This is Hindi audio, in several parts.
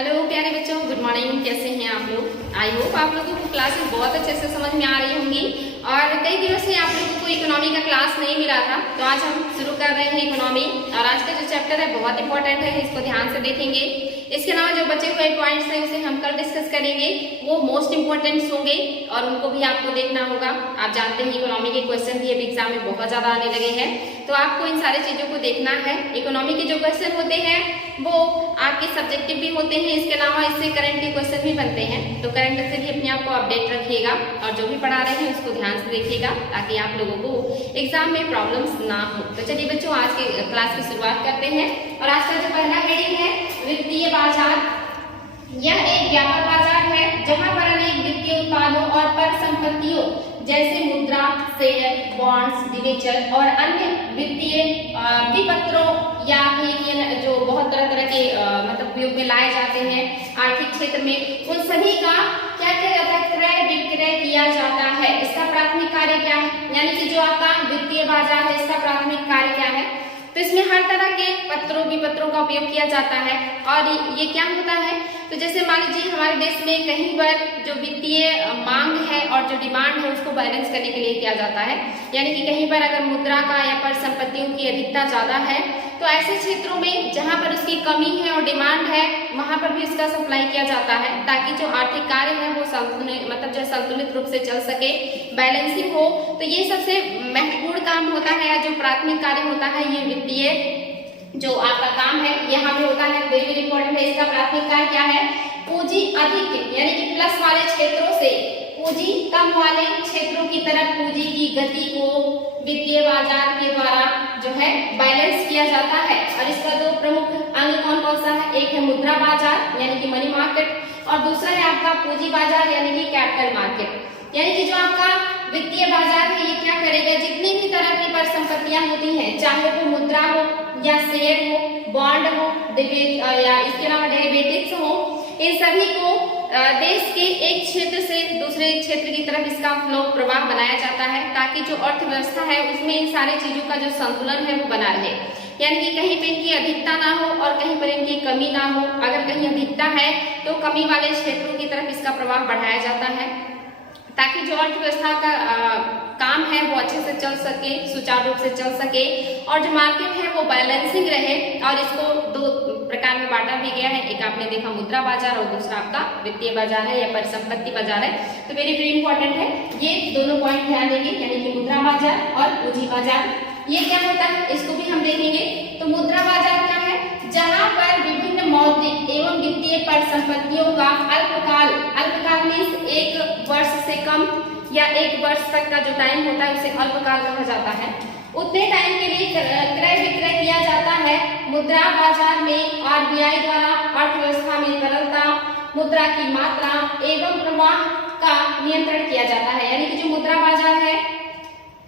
हेलो प्यारे बच्चों, गुड मॉर्निंग। कैसे हैं आप लोग? आई होप आप लोगों को क्लासेस बहुत अच्छे से समझ में आ रही होंगी। और कई दिनों से आप लोगों को इकोनॉमी का क्लास नहीं मिला था, तो आज हम शुरू कर रहे हैं इकोनॉमी। और आज का जो चैप्टर है बहुत इंपॉर्टेंट है, इसको ध्यान से देखेंगे। इसके अलावा जो बचे हुए पॉइंट्स हैं उसे हम कल डिस्कस करेंगे, वो मोस्ट इंपॉर्टेंट होंगे और उनको भी आपको देखना होगा। आप जानते हैं इकोनॉमी के क्वेश्चन भी अभी एग्जाम में बहुत ज्यादा आने लगे हैं, तो आपको इन सारी चीजों को देखना है। इकोनॉमी के जो क्वेश्चन होते हैं वो आपके सब्जेक्टिव भी होते हैं, इसके अलावा इससे करंट के क्वेश्चन भी बनते हैं। तो करंट से भी अपने आप को अपडेट रखिएगा और जो भी पढ़ा रहे हैं उसको ध्यान से देखिएगा ताकि आप लोगों को एग्जाम में प्रॉब्लम्स ना हो। तो चलिए बच्चों, आज के क्लास की शुरुआत करते हैं। और आज का जो पहला हेडिंग है वित्तीय बाजार। यह एक व्यापक बाजार है जहां पर अनेक वित्तीय उत्पादों और परिसंपत्तियों जैसे मुद्रा, शेयर, बॉन्ड्स, डिबेंचर और अन्य वित्तीय विपत्रों या जो बहुत तरह तरह के मतलब उपयोग में लाए जाते हैं आर्थिक क्षेत्र में, उन सभी का क्या किया जाता है? क्रय विक्रय किया जाता है। इसका प्राथमिक कार्य क्या है? यानी कि जो आपका वित्तीय बाजार है इसका प्राथमिक कार्य क्या है? तो इसमें हर तरह के विपत्रों का उपयोग किया जाता है। और ये क्या होता है? तो जैसे मान लीजिए हमारे देश में कहीं पर जो वित्तीय मांग है और जो डिमांड है उसको बैलेंस करने के लिए किया जाता है। यानी कि कहीं पर अगर मुद्रा का या परिसंपत्तियों की अधिकता ज्यादा है तो ऐसे क्षेत्रों में जहां पर उसकी कमी है और डिमांड है वहां पर भी इसका सप्लाई किया जाता है, ताकि जो आर्थिक कार्य है वो संतुलित रूप से चल सके, बैलेंसिंग हो। तो ये सबसे महत्वपूर्ण काम होता है, जो प्राथमिक कार्य होता है, ये वित्तीय जो आपका काम है यहाँ पे होता है। वेरी वेरी इंपॉर्टेंट है। इसका प्राथमिक कार्य क्या है? पूंजी अधिक यानी कि प्लस वाले क्षेत्रों से पूंजी कम वाले क्षेत्रों की तरफ पूंजी की गति को वित्तीय बाजार के द्वारा जो है बैलेंस किया जाता है। और इसका दो प्रमुख अंग कौन कौन सा है? एक है मुद्रा बाजार यानी कि मनी मार्केट, और दूसरा है आपका पूंजी बाजार यानी कि कैपिटल मार्केट। यानी कि जो आपका वित्तीय बाजार है ये क्या करेगा? जितनी भी तरह की परिसंपत्तियां होती हैं, चाहे वो मुद्रा हो या शेयर हो, बॉन्ड हो, या इसके अलावा डेरिवेटिव्स हो, इन सभी को देश के एक क्षेत्र से दूसरे क्षेत्र की तरफ इसका फ्लो प्रवाह बनाया जाता है, ताकि जो अर्थव्यवस्था है उसमें इन सारी चीजों का जो संतुलन है वो बना रहे। यानी कि कहीं पे इनकी अधिकता ना हो और कहीं पर इनकी कमी ना हो। अगर कहीं अधिकता है तो कमी वाले क्षेत्रों की तरफ इसका प्रवाह बढ़ाया जाता है, ताकि जो अर्थव्यवस्था का काम है वो अच्छे से चल सके, सुचारू रूप से चल सके, और जो मार्केट है वो बैलेंसिंग रहे। और इसको दो प्रकार में बांटा भी गया है, एक आपने देखा मुद्रा बाजार और दूसरा आपका वित्तीय बाजार है या परिसंपत्ति बाजार है। तो वेरी वेरी इंपॉर्टेंट है, ये दोनों पॉइंट ध्यान देंगे, यानी कि मुद्रा बाजार और पूंजी बाजार। ये क्या होता है इसको भी हम देखेंगे। तो मुद्रा बाजार क्या है? जहां पर विभिन्न मौद्रिक एवं वित्तीय परिसंपत्तियों का अल्पकाल मीन्स एक वर्ष से कम या एक वर्ष तक का जो टाइम होता है उसे अल्पकाल कहा जाता है, उतने टाइम के लिए क्रय विक्रय किया जाता है। मुद्रा बाजार में आरबीआई द्वारा अर्थव्यवस्था में तरलता, मुद्रा की मात्रा एवं प्रवाह का नियंत्रण किया जाता है। यानी कि जो मुद्रा बाजार है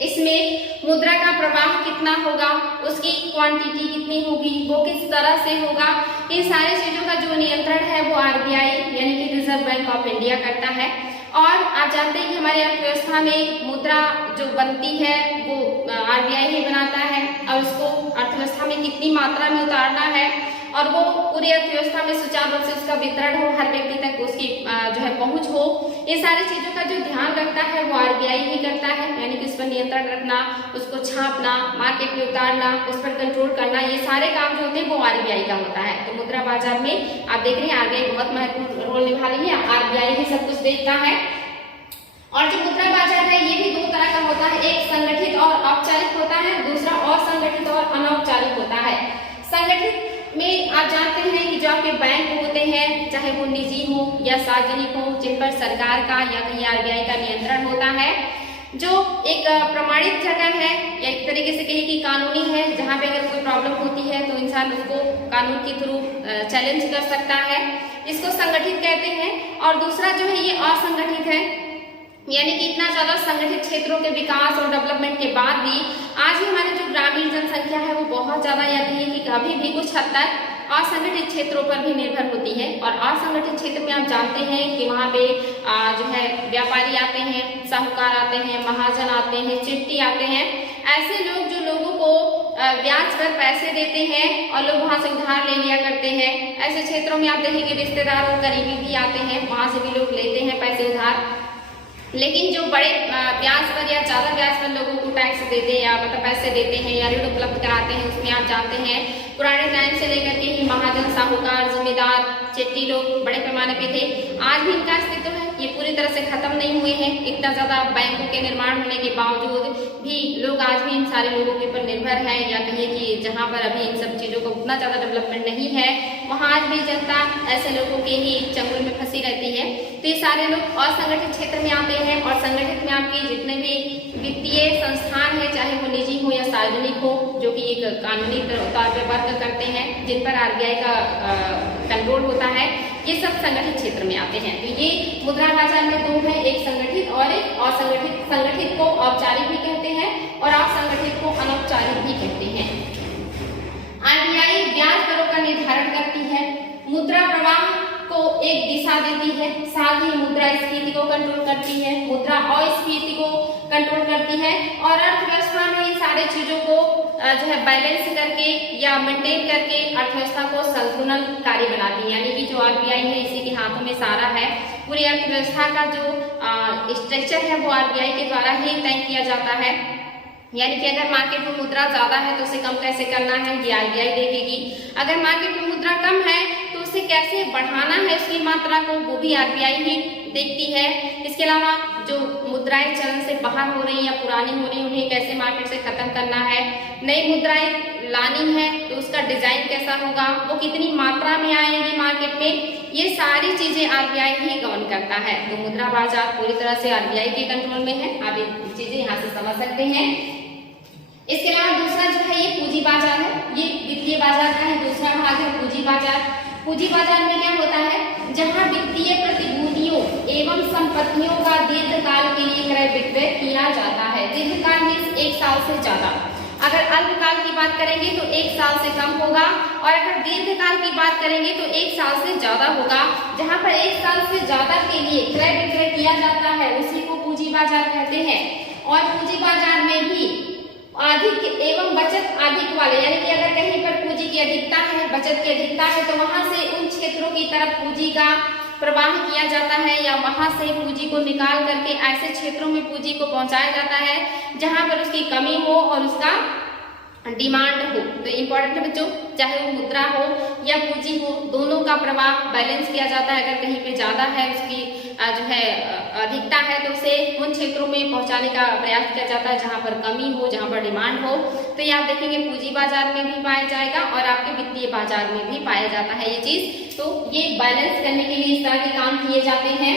इसमें मुद्रा का प्रवाह कितना होगा, उसकी क्वांटिटी कितनी होगी, वो किस तरह से होगा, इन सारी चीजों का जो नियंत्रण है वो आरबीआई यानी कि रिजर्व बैंक ऑफ इंडिया करता है। और आप जानते हैं कि हमारी अर्थव्यवस्था में मुद्रा जो बनती है वो आरबीआई ही बनाता है, और उसको अर्थव्यवस्था में कितनी मात्रा में उतारना है और वो पूरी अर्थव्यवस्था में सुचारू रूप से उसका वितरण हो, हर व्यक्ति तक उसकी जो है पहुंच हो, ये सारी चीजों का जो ध्यान रखता है वो आरबीआई ही करता है। यानी कि उस पर नियंत्रण रखना, उसको छापना, मार्केट में उतारना, उस पर कंट्रोल करना, ये सारे काम जो होते हैं वो आरबीआई का होता है। तो मुद्रा बाजार में आप देख रहे हैं आरबीआई बहुत महत्वपूर्ण रोल निभा रही है, आरबीआई ही सब कुछ देखता है। और जो मुद्रा बाजार है ये भी दो तरह का होता है, एक संगठित और औपचारिक होता है, दूसरा असंगठित और अनौपचारिक होता है। संगठित में आप जानते हैं कि जो आपके बैंक होते हैं, चाहे वो निजी हो या सार्वजनिक हो, जिन पर सरकार का या कहीं आरबीआई का नियंत्रण होता है, जो एक प्रमाणित जगह है या एक तरीके से कहीं की कानूनी है, जहाँ पे अगर कोई प्रॉब्लम होती है तो इंसान उसको कानून के थ्रू चैलेंज कर सकता है, इसको संगठित कहते हैं। और दूसरा जो है ये असंगठित है, यानी कि इतना ज्यादा संगठित क्षेत्रों के विकास और डेवलपमेंट के बाद भी आज भी हमारी जो ग्रामीण जनसंख्या है वो बहुत ज्यादा यानी कि अभी भी कुछ हद तक असंगठित क्षेत्रों पर भी निर्भर होती है। और असंगठित क्षेत्र में आप जानते हैं कि वहाँ पे जो है व्यापारी आते हैं, साहूकार आते हैं, महाजन आते हैं, चिट्ठी आते हैं, ऐसे लोग जो लोगों को ब्याज पर पैसे देते हैं और लोग वहां से उधार ले लिया करते हैं। ऐसे क्षेत्रों में आप देखेंगे रिश्तेदार और करीबी भी आते हैं, वहां से भी लोग लेते हैं पैसे उधार। लेकिन जो बड़े ब्याज पर या ज्यादा ब्याज पर लोगों को टैक्स देते हैं या मतलब पैसे देते हैं या ऋण उपलब्ध कराते हैं, उसमें आप जानते हैं पुराने टाइम से लेकर के ही महाजन, साहूकार, जमींदार, चिट्ठी लोग बड़े पैमाने पे थे। आज भी इनका अस्तित्व है, ये पूरी तरह से खत्म नहीं हुए हैं। इतना ज्यादा बैंकों के निर्माण होने के बावजूद भी लोग आज भी इन सारे लोगों के ऊपर निर्भर है, या कहिए कि जहाँ पर अभी इन सब चीजों का उतना ज्यादा डेवलपमेंट नहीं है, वहाँ आज भी जनता ऐसे लोगों के ही चंगुल में फंसी रहती है। तो ये सारे लोग असंगठित क्षेत्र में आते हैं और संगठित में आपकी जितने भी वित्तीय संस्थान है, चाहे वो निजी हो या सार्वजनिक हो, जो कि एक कानूनी तौर पर वर्क करते हैं, जिन पर आरबीआई का कंट्रोल होता है, ये सब संगठित क्षेत्र में आते हैं। तो ये मुद्रा बाजार में दो है, एक संगठित और एक असंगठित। संगठित को औपचारिक भी कहते हैं और असंगठित को अनौपचारिक भी कहते हैं। आरबीआई ब्याज दरों का निर्धारण करती है, मुद्रा प्रवाह को एक दिशा देती है, साथ ही मुद्रास्फीति को कंट्रोल करती है, मुद्रा अस्फीति को कंट्रोल करती है और अर्थव्यवस्था में इन सारे चीजों को जो है बैलेंस करके या मेंटेन करके अर्थव्यवस्था को संतुलनकारी बनाती है। यानी कि जो आरबीआई है, इसी के हाथों में सारा है। पूरी अर्थव्यवस्था का जो स्ट्रक्चर है वो आरबीआई के द्वारा ही तय किया जाता है। यानी कि अगर मार्केट में मुद्रा ज्यादा है तो उसे कम कैसे करना है, ये आरबीआई देखेगी। अगर मार्केट में मुद्रा कम है तो उसे कैसे बढ़ाना है उसकी मात्रा को, वो भी आरबीआई ही देखती है। इसके अलावा जो मुद्राएं चलन से बाहर हो रही या पुरानी हो रही, उन्हें कैसे मार्केट से खत्म करना है, नई मुद्राएं लानी है तो उसका डिजाइन कैसा होगा, वो कितनी मात्रा में आएंगी मार्केट में, ये सारी चीजें आरबीआई ही गवर्न करता है। तो मुद्रा बाजार पूरी तरह से आरबीआई के कंट्रोल में है। आप ये चीजें यहाँ से समझ सकते हैं। इसके अलावा दूसरा जो है ये पूंजी बाजार है, ये वित्तीय बाजार का है दूसरा भाग है पूंजी बाजार। पूंजी बाजार में क्या होता है, जहां वित्तीय प्रतिभूतियों एवं संपत्तियों का दीर्घकाल के लिए क्रय विक्रय किया जाता है। दीर्घकाल मीन्स 1 साल से ज्यादा। अगर अल्पकाल की बात करेंगे तो 1 साल से कम होगा और अगर दीर्घकाल की बात करेंगे तो 1 साल से ज्यादा होगा। जहां पर 1 साल से ज्यादा के लिए क्रय विक्रय किया जाता है उसी को पूंजी बाजार कहते हैं। और पूंजी बाजार में भी अधिक एवं बचत अधिक वाले, यानी कि अगर कहीं पर पूंजी की अधिकता है, बचत की अधिकता है, तो वहां से उन क्षेत्रों की तरफ पूंजी का प्रवाह किया जाता है या वहां से पूंजी को निकाल करके ऐसे क्षेत्रों में पूंजी को पहुंचाया जाता है जहां पर उसकी कमी हो और उसका डिमांड हो। तो इम्पोर्टेंट है बच्चों, चाहे वो मुद्रा हो या पूंजी हो, दोनों का प्रवाह बैलेंस किया जाता है। अगर कहीं पे ज्यादा है, उसकी जो है अधिकता है, तो उसे उन क्षेत्रों में पहुंचाने का प्रयास किया जाता है जहां पर कमी हो, जहां पर डिमांड हो। तो ये आप देखेंगे पूंजी बाजार में भी पाया जाएगा और आपके वित्तीय बाजार में भी पाया जाता है ये चीज। तो ये बैलेंस करने के लिए इस तरह के काम किए जाते हैं।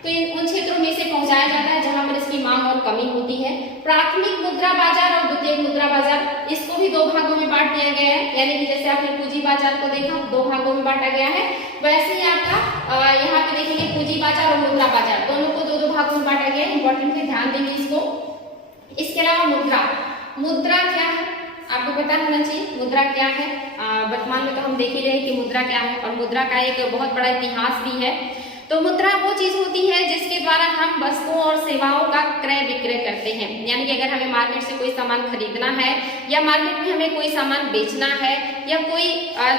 तो उन क्षेत्रों में से पहुंचाया जाता है जहां पर इसकी मांग और कमी होती है। प्राथमिक मुद्रा बाजार और द्वितीयक मुद्रा बाजार, इसको भी 2 भागों में बांट दिया गया है। यानी कि जैसे आपने पूंजी बाजार को देखा 2 भागों में बांटा गया है, वैसे ही आपका यहाँ पे देखेंगे पूंजी बाजार और मुद्रा बाजार दोनों को 2 भागों में बांटा गया है। इंपॉर्टेंट है, ध्यान देंगे इसको। इसके अलावा मुद्रा क्या है आपको पता होना चाहिए। मुद्रा क्या है, वर्तमान में तो हम देख ही रहे हैं कि मुद्रा क्या है और मुद्रा का एक बहुत बड़ा इतिहास भी है। तो मुद्रा वो चीज होती है जिसके द्वारा हम वस्तुओं और सेवाओं का क्रय विक्रय करते हैं। यानी कि अगर हमें मार्केट से कोई सामान खरीदना है या मार्केट में हमें कोई सामान बेचना है या कोई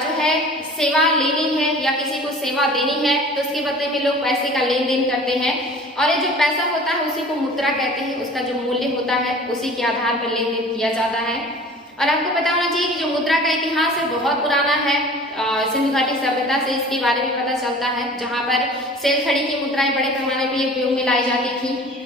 जो है सेवा लेनी है या किसी को सेवा देनी है, तो उसके बदले में लोग पैसे का लेन देन करते हैं और ये जो पैसा होता है उसी को मुद्रा कहते हैं। उसका जो मूल्य होता है उसी के आधार पर लेन देन किया जाता है। और आपको पता होना चाहिए कि जो मुद्रा का इतिहास है बहुत पुराना है। सिंधु घाटी सभ्यता से इसके बारे में पता चलता है, जहां पर सेलखड़ी की मुद्राएं बड़े पैमाने पर उपयोग में लाई जाती थी।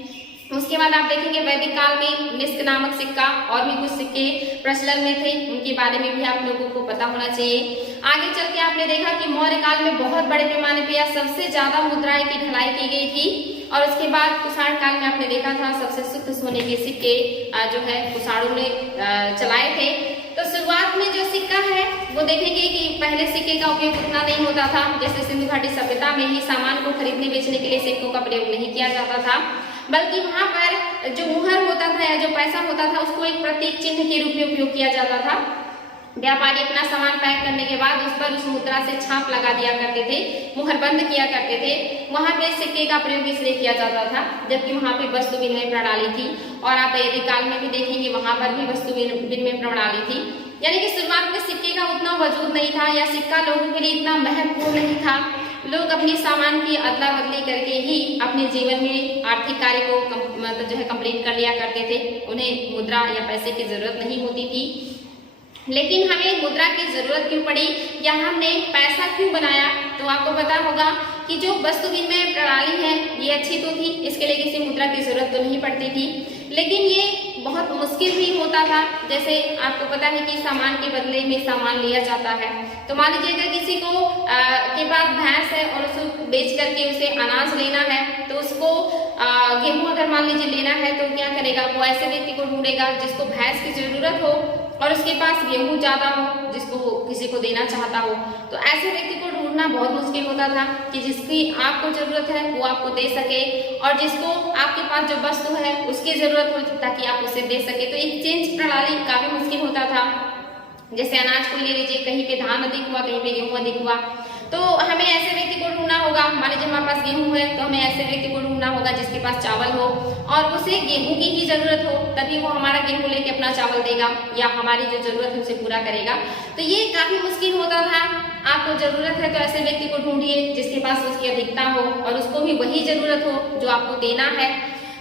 उसके बाद आप देखेंगे वैदिक काल में निष्क नामक सिक्का और भी कुछ सिक्के प्रचलन में थे, उनके बारे में भी आप लोगों को पता होना चाहिए। आगे चल के आपने देखा कि मौर्य काल में बहुत बड़े पैमाने पर या सबसे ज्यादा मुद्राएं की ढलाई की गई थी और उसके बाद कुषाण काल में आपने देखा था सबसे शुद्ध सोने के सिक्के जो है कुषाणों ने चलाए थे। तो शुरुआत में जो सिक्का है वो देखेंगे कि पहले सिक्के का उपयोग उतना नहीं होता था। जैसे सिंधु घाटी सभ्यता में ही सामान को खरीदने बेचने के लिए सिक्कों का प्रयोग नहीं किया जाता था, बल्कि वहां पर जो मुहर होता था या जो पैसा होता था उसको एक प्रतीक चिन्ह के रूप में उपयोग किया जाता था। व्यापारी अपना सामान पैक करने के बाद उस पर उस मुद्रा से छाप लगा दिया करते थे, मुहरबंद किया करते थे। वहां पे सिक्के का प्रयोग इसलिए किया जाता था जबकि वहां पे वस्तु विनिमय प्रणाली थी। और आप वैदिक काल में भी देखेंगे वहां पर भी वस्तु विनिमय प्रणाली थी। यानी कि शुरुआत में सिक्के का उतना वजूद नहीं था या सिक्का लोगों के लिए इतना महत्वपूर्ण नहीं था। लोग अपनी सामान की अदला बदली करके ही अपने जीवन में आर्थिक कार्य को मतलब जो है कंप्लीट कर लिया करते थे। उन्हें मुद्रा या पैसे की जरूरत नहीं होती थी। लेकिन हमें मुद्रा की जरूरत क्यों पड़ी या हमने पैसा क्यों बनाया? तो आपको पता होगा कि जो वस्तु विनिमय प्रणाली है ये अच्छी तो थी, इसके लिए किसी मुद्रा की जरूरत तो नहीं पड़ती थी, लेकिन ये बहुत मुश्किल भी होता था। जैसे आपको पता है कि सामान के बदले में सामान लिया जाता है। तो मान लीजिए अगर किसी को के पास भैंस है और उसको बेच करके उसे अनाज लेना है, तो उसको गेहूं अगर मान लीजिए लेना है तो क्या करेगा? वो ऐसे व्यक्ति को ढूंढेगा जिसको भैंस की जरूरत हो और उसके पास गेहूं ज्यादा हो, जिसको वो किसी को देना चाहता हो। तो ऐसे व्यक्ति को ढूंढना बहुत मुश्किल होता था कि जिसकी आपको जरूरत है वो आपको दे सके और जिसको आपके पास जो वस्तु है उसकी जरूरत हो ताकि आप उसे दे सके। तो एक्सचेंज प्रणाली काफी मुश्किल होता था। जैसे अनाज को ले लीजिए, कहीं पे धान अधिक हुआ, कहीं पे गेहूं अधिक हुआ, तो हमें ऐसे व्यक्ति को ढूंढना होगा। मान लीजिए हमारे पास गेहूं है तो हमें ऐसे व्यक्ति को ढूंढना होगा जिसके पास चावल हो और उसे गेहूं की ही जरूरत हो, तभी वो हमारा गेहूं लेके अपना चावल देगा या हमारी जो जरूरत है उसे पूरा करेगा। तो ये काफी मुश्किल होता था। आपको जरूरत है तो ऐसे व्यक्ति को ढूंढिए जिसके पास उसकी अधिकता हो और उसको भी वही जरूरत हो जो आपको देना है।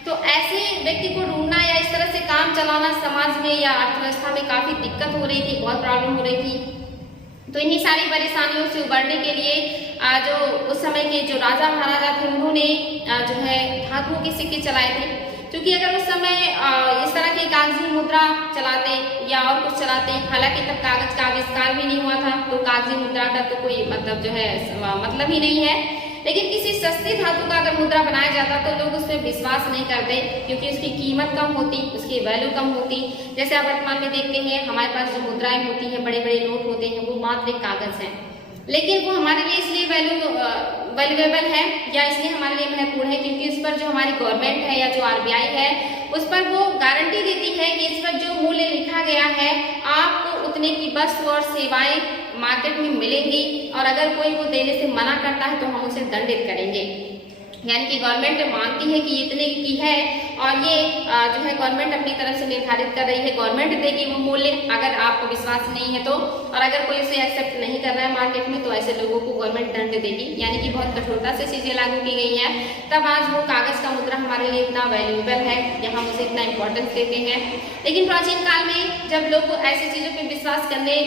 तो ऐसे व्यक्ति को ढूंढना या इस तरह से काम चलाना समाज में या अर्थव्यवस्था में काफी दिक्कत हो रही थी, बहुत प्रॉब्लम हो रही थी। तो इन्हीं सारी परेशानियों से उबरने के लिए जो उस समय के जो राजा महाराजा थे उन्होंने जो है धातुओं के सिक्के चलाए थे। क्योंकि अगर उस समय इस तरह की कागजी मुद्रा चलाते या और कुछ चलाते, हालांकि तब कागज का आविष्कार भी नहीं हुआ था, तो कागजी मुद्रा का तो कोई मतलब जो है मतलब ही नहीं है। लेकिन किसी सस्ती धातु का अगर मुद्रा बनाया जाता तो लोग उस पर विश्वास नहीं करते क्योंकि उसकी कीमत कम होती, उसकी वैल्यू कम होती। जैसे आप वर्तमान में देखते हैं हमारे पास जो मुद्राएं होती हैं, बड़े बड़े नोट होते हैं, वो मात्र एक कागज है, लेकिन वो हमारे लिए इसलिए वैल्यूएबल है या इसलिए हमारे लिए महत्वपूर्ण है क्योंकि उस पर जो हमारी गवर्नमेंट है या जो आरबीआई है उस पर वो गारंटी देती है कि इस पर जो मूल्य लिखा गया है आपको उतने की वस्तु और सेवाएं मार्केट में मिलेंगी और अगर कोई वो देने से मना करता है तो हम उसे दंडित करेंगे। यानी कि गवर्नमेंट मानती है कि इतने की है और ये जो है गवर्नमेंट अपनी तरफ से निर्धारित कर रही है, गवर्नमेंट देगी वो मूल्य। अगर आपको विश्वास नहीं है तो, और अगर कोई उसे एक्सेप्ट नहीं कर रहा है मार्केट में तो ऐसे लोगों को गवर्नमेंट दंड देगी। यानी कि बहुत कठोरता से चीजें लागू की गई हैं, तब आज वो कागज का मुद्रा हमारे लिए इतना वैल्यूएबल है या हम उसे इतना इंपॉर्टेंस देते हैं। लेकिन प्राचीन काल में जब लोग ऐसी चीजों पर विश्वास करने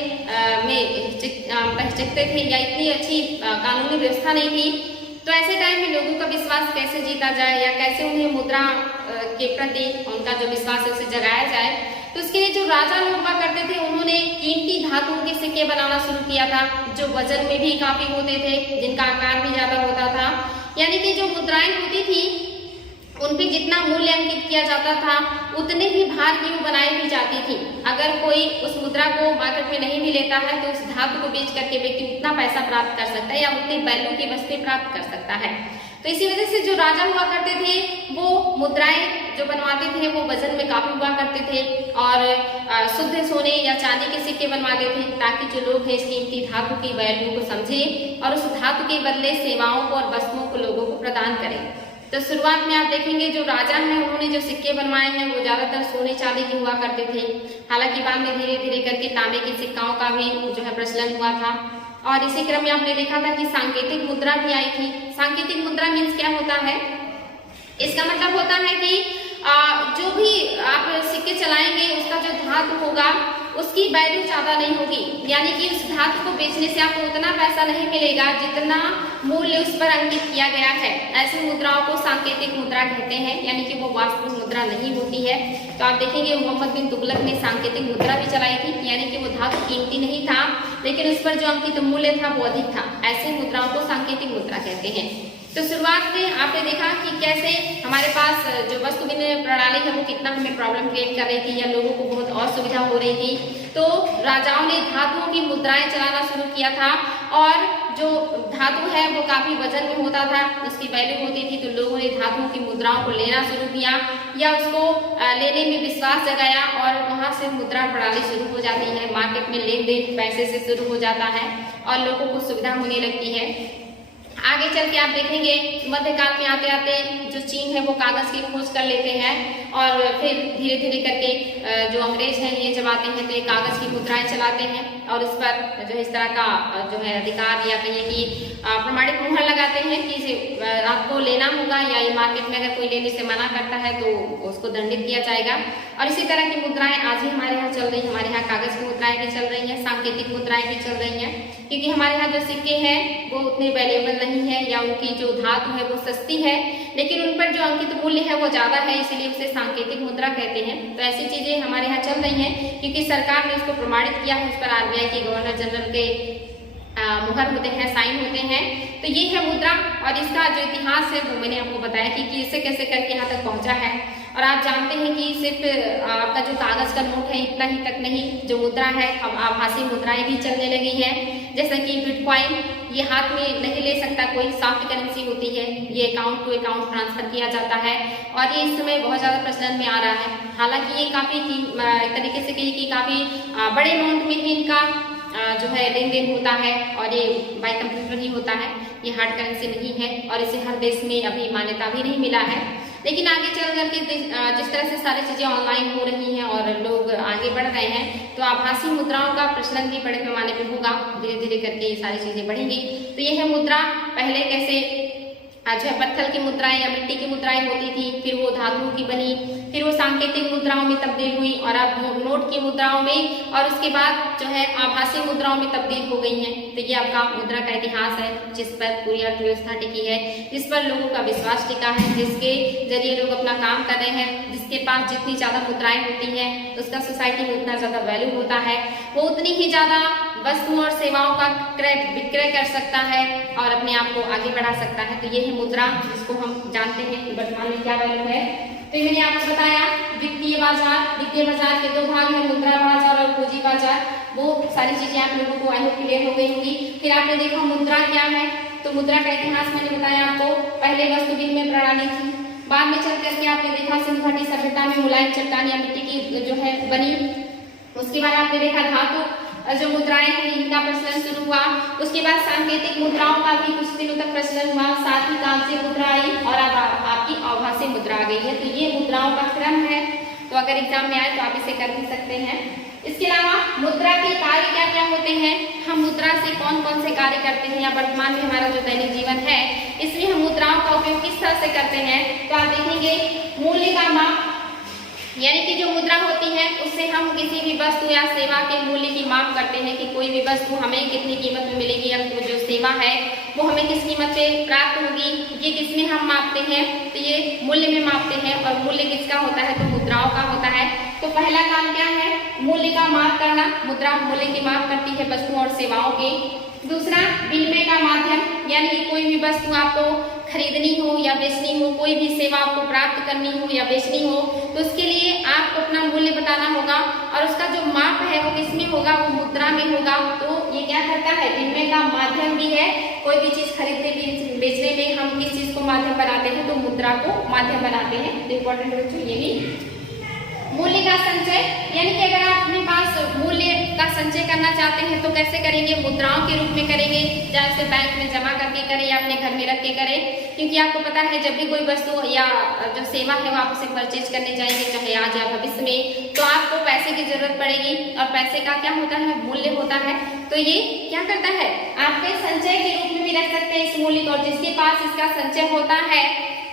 में हिचकते थे या इतनी अच्छी कानूनी व्यवस्था नहीं थी, तो ऐसे टाइम में लोगों का विश्वास कैसे जीता जाए या कैसे उन्हें मुद्रा के प्रति उनका जो विश्वास है उसे जगाया जाए। तो उसके लिए जो राजा लोग हुआ करते थे उन्होंने कीमती धातुओं के सिक्के बनाना शुरू किया था जो वजन में भी काफी होते थे, जिनका आकार भी ज्यादा होता था। यानी कि जो मुद्राएं होती थी उन पे जितना मूल्य अंकित किया जाता था उतने ही भार की वो बनाई भी जाती थी। अगर कोई उस मुद्रा को मार्केट में नहीं भी लेता है तो उस धातु को बेच करके व्यक्ति उतना पैसा प्राप्त कर सकता है या उतनी वैल्यू की वस्तुएं प्राप्त कर सकता है। तो इसी वजह से जो राजा हुआ करते थे वो मुद्राएं जो बनवाते थे वो वजन में काफी हुआ करते थे और शुद्ध सोने या चांदी के सिक्के बनवाते थे ताकि जो लोग हैं इस कीमती धातु की वैल्यू को समझे और उस धातु के बदले सेवाओं को और वस्तुओं को लोगों को प्रदान करें। तो शुरुआत में आप देखेंगे जो राजा हैं उन्होंने जो सिक्के बनवाए हैं वो ज्यादातर सोने चांदी के हुआ करते थे। हालांकि बाद में धीरे धीरे करके तांबे के सिक्काओं का भी जो है प्रचलन हुआ था और इसी क्रम में आपने देखा था कि सांकेतिक मुद्रा भी आई थी। सांकेतिक मुद्रा मीन्स क्या होता है? इसका मतलब होता है कि जो भी आप सिक्के चलाएंगे उसका जो धातु होगा उसकी वैल्यू ज्यादा नहीं होगी, यानी कि उस धातु को बेचने से आपको उतना पैसा नहीं मिलेगा जितना मूल्य उस पर अंकित किया गया है। ऐसी मुद्राओं को सांकेतिक मुद्रा कहते हैं, यानी कि वो वास्तविक मुद्रा नहीं होती है। तो आप देखेंगे मोहम्मद बिन तुगलक ने सांकेतिक मुद्रा भी चलाई थी, यानी कि वो धातु कीमती नहीं था लेकिन उस पर जो अंकित मूल्य था वो अधिक था। ऐसी मुद्राओं को सांकेतिक मुद्रा कहते हैं। तो शुरुआत में आपने देखा कि कैसे हमारे पास जो वस्तु विनिमय प्रणाली है वो कितना हमें प्रॉब्लम क्रिएट कर रही थी या लोगों को बहुत असुविधा हो रही थी। तो राजाओं ने धातुओं की मुद्राएं चलाना शुरू किया था और जो धातु है वो काफी वजन में होता था, उसकी वैल्यू होती थी, तो लोगों ने धातुओं की मुद्राओं को लेना शुरू किया या उसको लेने में विश्वास जगाया और वहां से मुद्रा प्रणाली शुरू हो जाती है। मार्केट में लेन देन पैसे से शुरू हो जाता है और लोगों को सुविधा होने लगती है। आगे चल के आप देखेंगे मध्यकाल में आते आते जो चीन है वो कागज की खोज कर लेते हैं और फिर धीरे धीरे करके जो अंग्रेज हैं ये जब आते हैं तो ये कागज की मुद्राएं चलाते हैं और इस पर जो है इस तरह का जो है अधिकार या कहिए कि प्रमाणित मुहर लगाते हैं कि आपको लेना होगा या ये मार्केट में अगर कोई लेने से मना करता है तो उसको दंडित किया जाएगा। और इसी तरह की मुद्राएं आज भी हमारे यहाँ चल रही है। हमारे यहाँ कागज की मुद्राएं भी चल रही हैं, सांकेतिक मुद्राएं भी चल रही हैं, क्योंकि हमारे यहाँ जो सिक्के हैं वो उतने वैल्यूएबल नहीं है या उनकी जो धातु है वो सस्ती है, लेकिन उन पर जो अंकित मूल्य है वो ज्यादा है, इसीलिए उसे सांकेतिक मुद्रा कहते हैं। तो ऐसी चीजें हमारे यहाँ चल रही हैं क्योंकि सरकार ने इसको प्रमाणित किया है, उस पर आरबीआई के गवर्नर जनरल के मुहर होते हैं, साइन होते हैं। तो ये है मुद्रा और इसका जो इतिहास है वो मैंने आपको बताया कि इसे कैसे करके यहाँ तक पहुंचा है। और आप जानते हैं कि सिर्फ आपका जो कागज का नोट है इतना ही तक नहीं, जो मुद्रा है अब आभासी मुद्राएं भी चलने लगी हैं, जैसा कि बिटकॉइन, ये हाथ में नहीं ले सकता कोई, सॉफ्ट करेंसी होती है, ये अकाउंट टू अकाउंट ट्रांसफर किया जाता है और ये इस समय बहुत ज्यादा प्रचलन में आ रहा है। हालांकि ये काफी एक तरीके से कहिए कि काफी बड़े अमाउंट में ही इनका जो है लेन देन होता है और ये बाय कंप्यूटर ही होता है, ये हार्ड करेंसी नहीं है और इसे हर देश में अभी मान्यता भी नहीं मिला है। लेकिन आगे चल करके जिस तरह से सारी चीजें ऑनलाइन हो रही हैं और लोग आगे बढ़ रहे हैं तो आभासी मुद्राओं का प्रचलन भी बड़े पैमाने पे होगा, धीरे धीरे करके ये सारी चीजें बढ़ेंगी। तो ये है मुद्रा। पहले कैसे जो है पत्थर की मुद्राएं या मिट्टी की मुद्राएं होती थी, फिर वो धातुओं की बनी, फिर वो सांकेतिक मुद्राओं में तब्दील हुई और अब नोट की मुद्राओं में और उसके बाद जो है आभासी मुद्राओं में तब्दील हो गई हैं। तो ये आपका मुद्रा का इतिहास है जिस पर पूरी अर्थव्यवस्था टिकी है, जिस पर लोगों का विश्वास टिका है, जिसके जरिए लोग अपना काम कर रहे हैं। जिसके पास जितनी ज्यादा मुद्राएं होती हैं उसका सोसाइटी में उतना ज्यादा वैल्यू होता है, वो उतनी ही ज्यादा वस्तुओं और सेवाओं का विक्रय कर सकता है और अपने आप को आगे बढ़ा सकता है। तो ये है मुद्रा, जिसको हम जानते हैं कि वर्तमान में क्या वैल्यू है। तो मैंने आपको बताया वित्तीय बाजार, वित्तीय बाजार के दो भाग हैं, मुद्रा बाजार और पूंजी बाजार। वो सारी चीजें आप लोगों को आई होप क्लियर हो गई होंगी। फिर आपने देखा मुद्रा क्या है, तो मुद्रा का इतिहास मैंने बताया आपको। पहले वस्तु विनिमय प्रणाली थी, बाद में चल करके आपने देखा सिंधु घाटी सभ्यता में मुलायम चट्टान या मिट्टी की जो है बनी। उसके बाद आपने देखा धातु जो मुद्राएं हैं इनका प्रचलन शुरू हुआ। उसके बाद सांकेतिक मुद्राओं का भी कुछ दिनों तक प्रचलन हुआ, साथ ही कांस्य मुद्रा आई और अब आपकी आभासी मुद्रा आ गई है। तो ये मुद्राओं का क्रम है, तो अगर एग्जाम में आए तो आप इसे कर भी सकते हैं। इसके अलावा मुद्रा के कार्य क्या क्या होते हैं, हम मुद्रा से कौन कौन से कार्य करते हैं या वर्तमान में हमारा जो दैनिक जीवन है इसमें हम मुद्राओं का उपयोग किस तरह से करते हैं। तो आप देखेंगे मूल्य का माप, यानी कि जो मुद्रा होती है उससे हम किसी भी वस्तु या सेवा के मूल्य की माप करते हैं कि कोई भी वस्तु हमें कितनी कीमत में मिलेगी या जो सेवा है वो हमें किस कीमत पे प्राप्त होगी, ये किसमें हम मापते हैं, तो ये मूल्य में मापते हैं। और मूल्य किसका होता है, तो मुद्राओं का होता है। तो पहला काम क्या है, मूल्य का माप करना। मुद्रा मूल्य की माप करती है वस्तुओं और सेवाओं के। दूसरा विनिमय का माध्यम, यानी कि कोई भी वस्तु आपको खरीदनी हो या बेचनी हो, कोई भी सेवा आपको प्राप्त करनी हो या बेचनी हो, तो उसके लिए आपको अपना मूल्य बताना होगा और उसका जो माप है वो किसमें होगा, वो मुद्रा में होगा। तो ये क्या करता है, विनिमय का माध्यम भी है। कोई भी चीज खरीदने बेचने में हम किस चीज को माध्यम बनाते हैं, तो मुद्रा को माध्यम बनाते हैं। तो इम्पोर्टेंट बच्चों ये भी। मूल्य का संचय, यानी कि अगर आप अपने पास मूल्य का संचय करना चाहते हैं तो कैसे करेंगे, मुद्राओं के रूप में करेंगे, चाहे उसे बैंक में जमा करके करें या अपने घर में रख के करें। क्योंकि आपको पता है जब भी कोई वस्तु या जो सेवा है वो आप उसे परचेज करने जाएंगे, चाहे आज या भविष्य में, तो आपको पैसे की जरूरत पड़ेगी और पैसे का क्या होता है, मूल्य होता है। तो ये क्या करता है, आपके संचय के रूप में भी रख सकते हैं इस मूल्य को। और जिसके पास इसका संचय होता है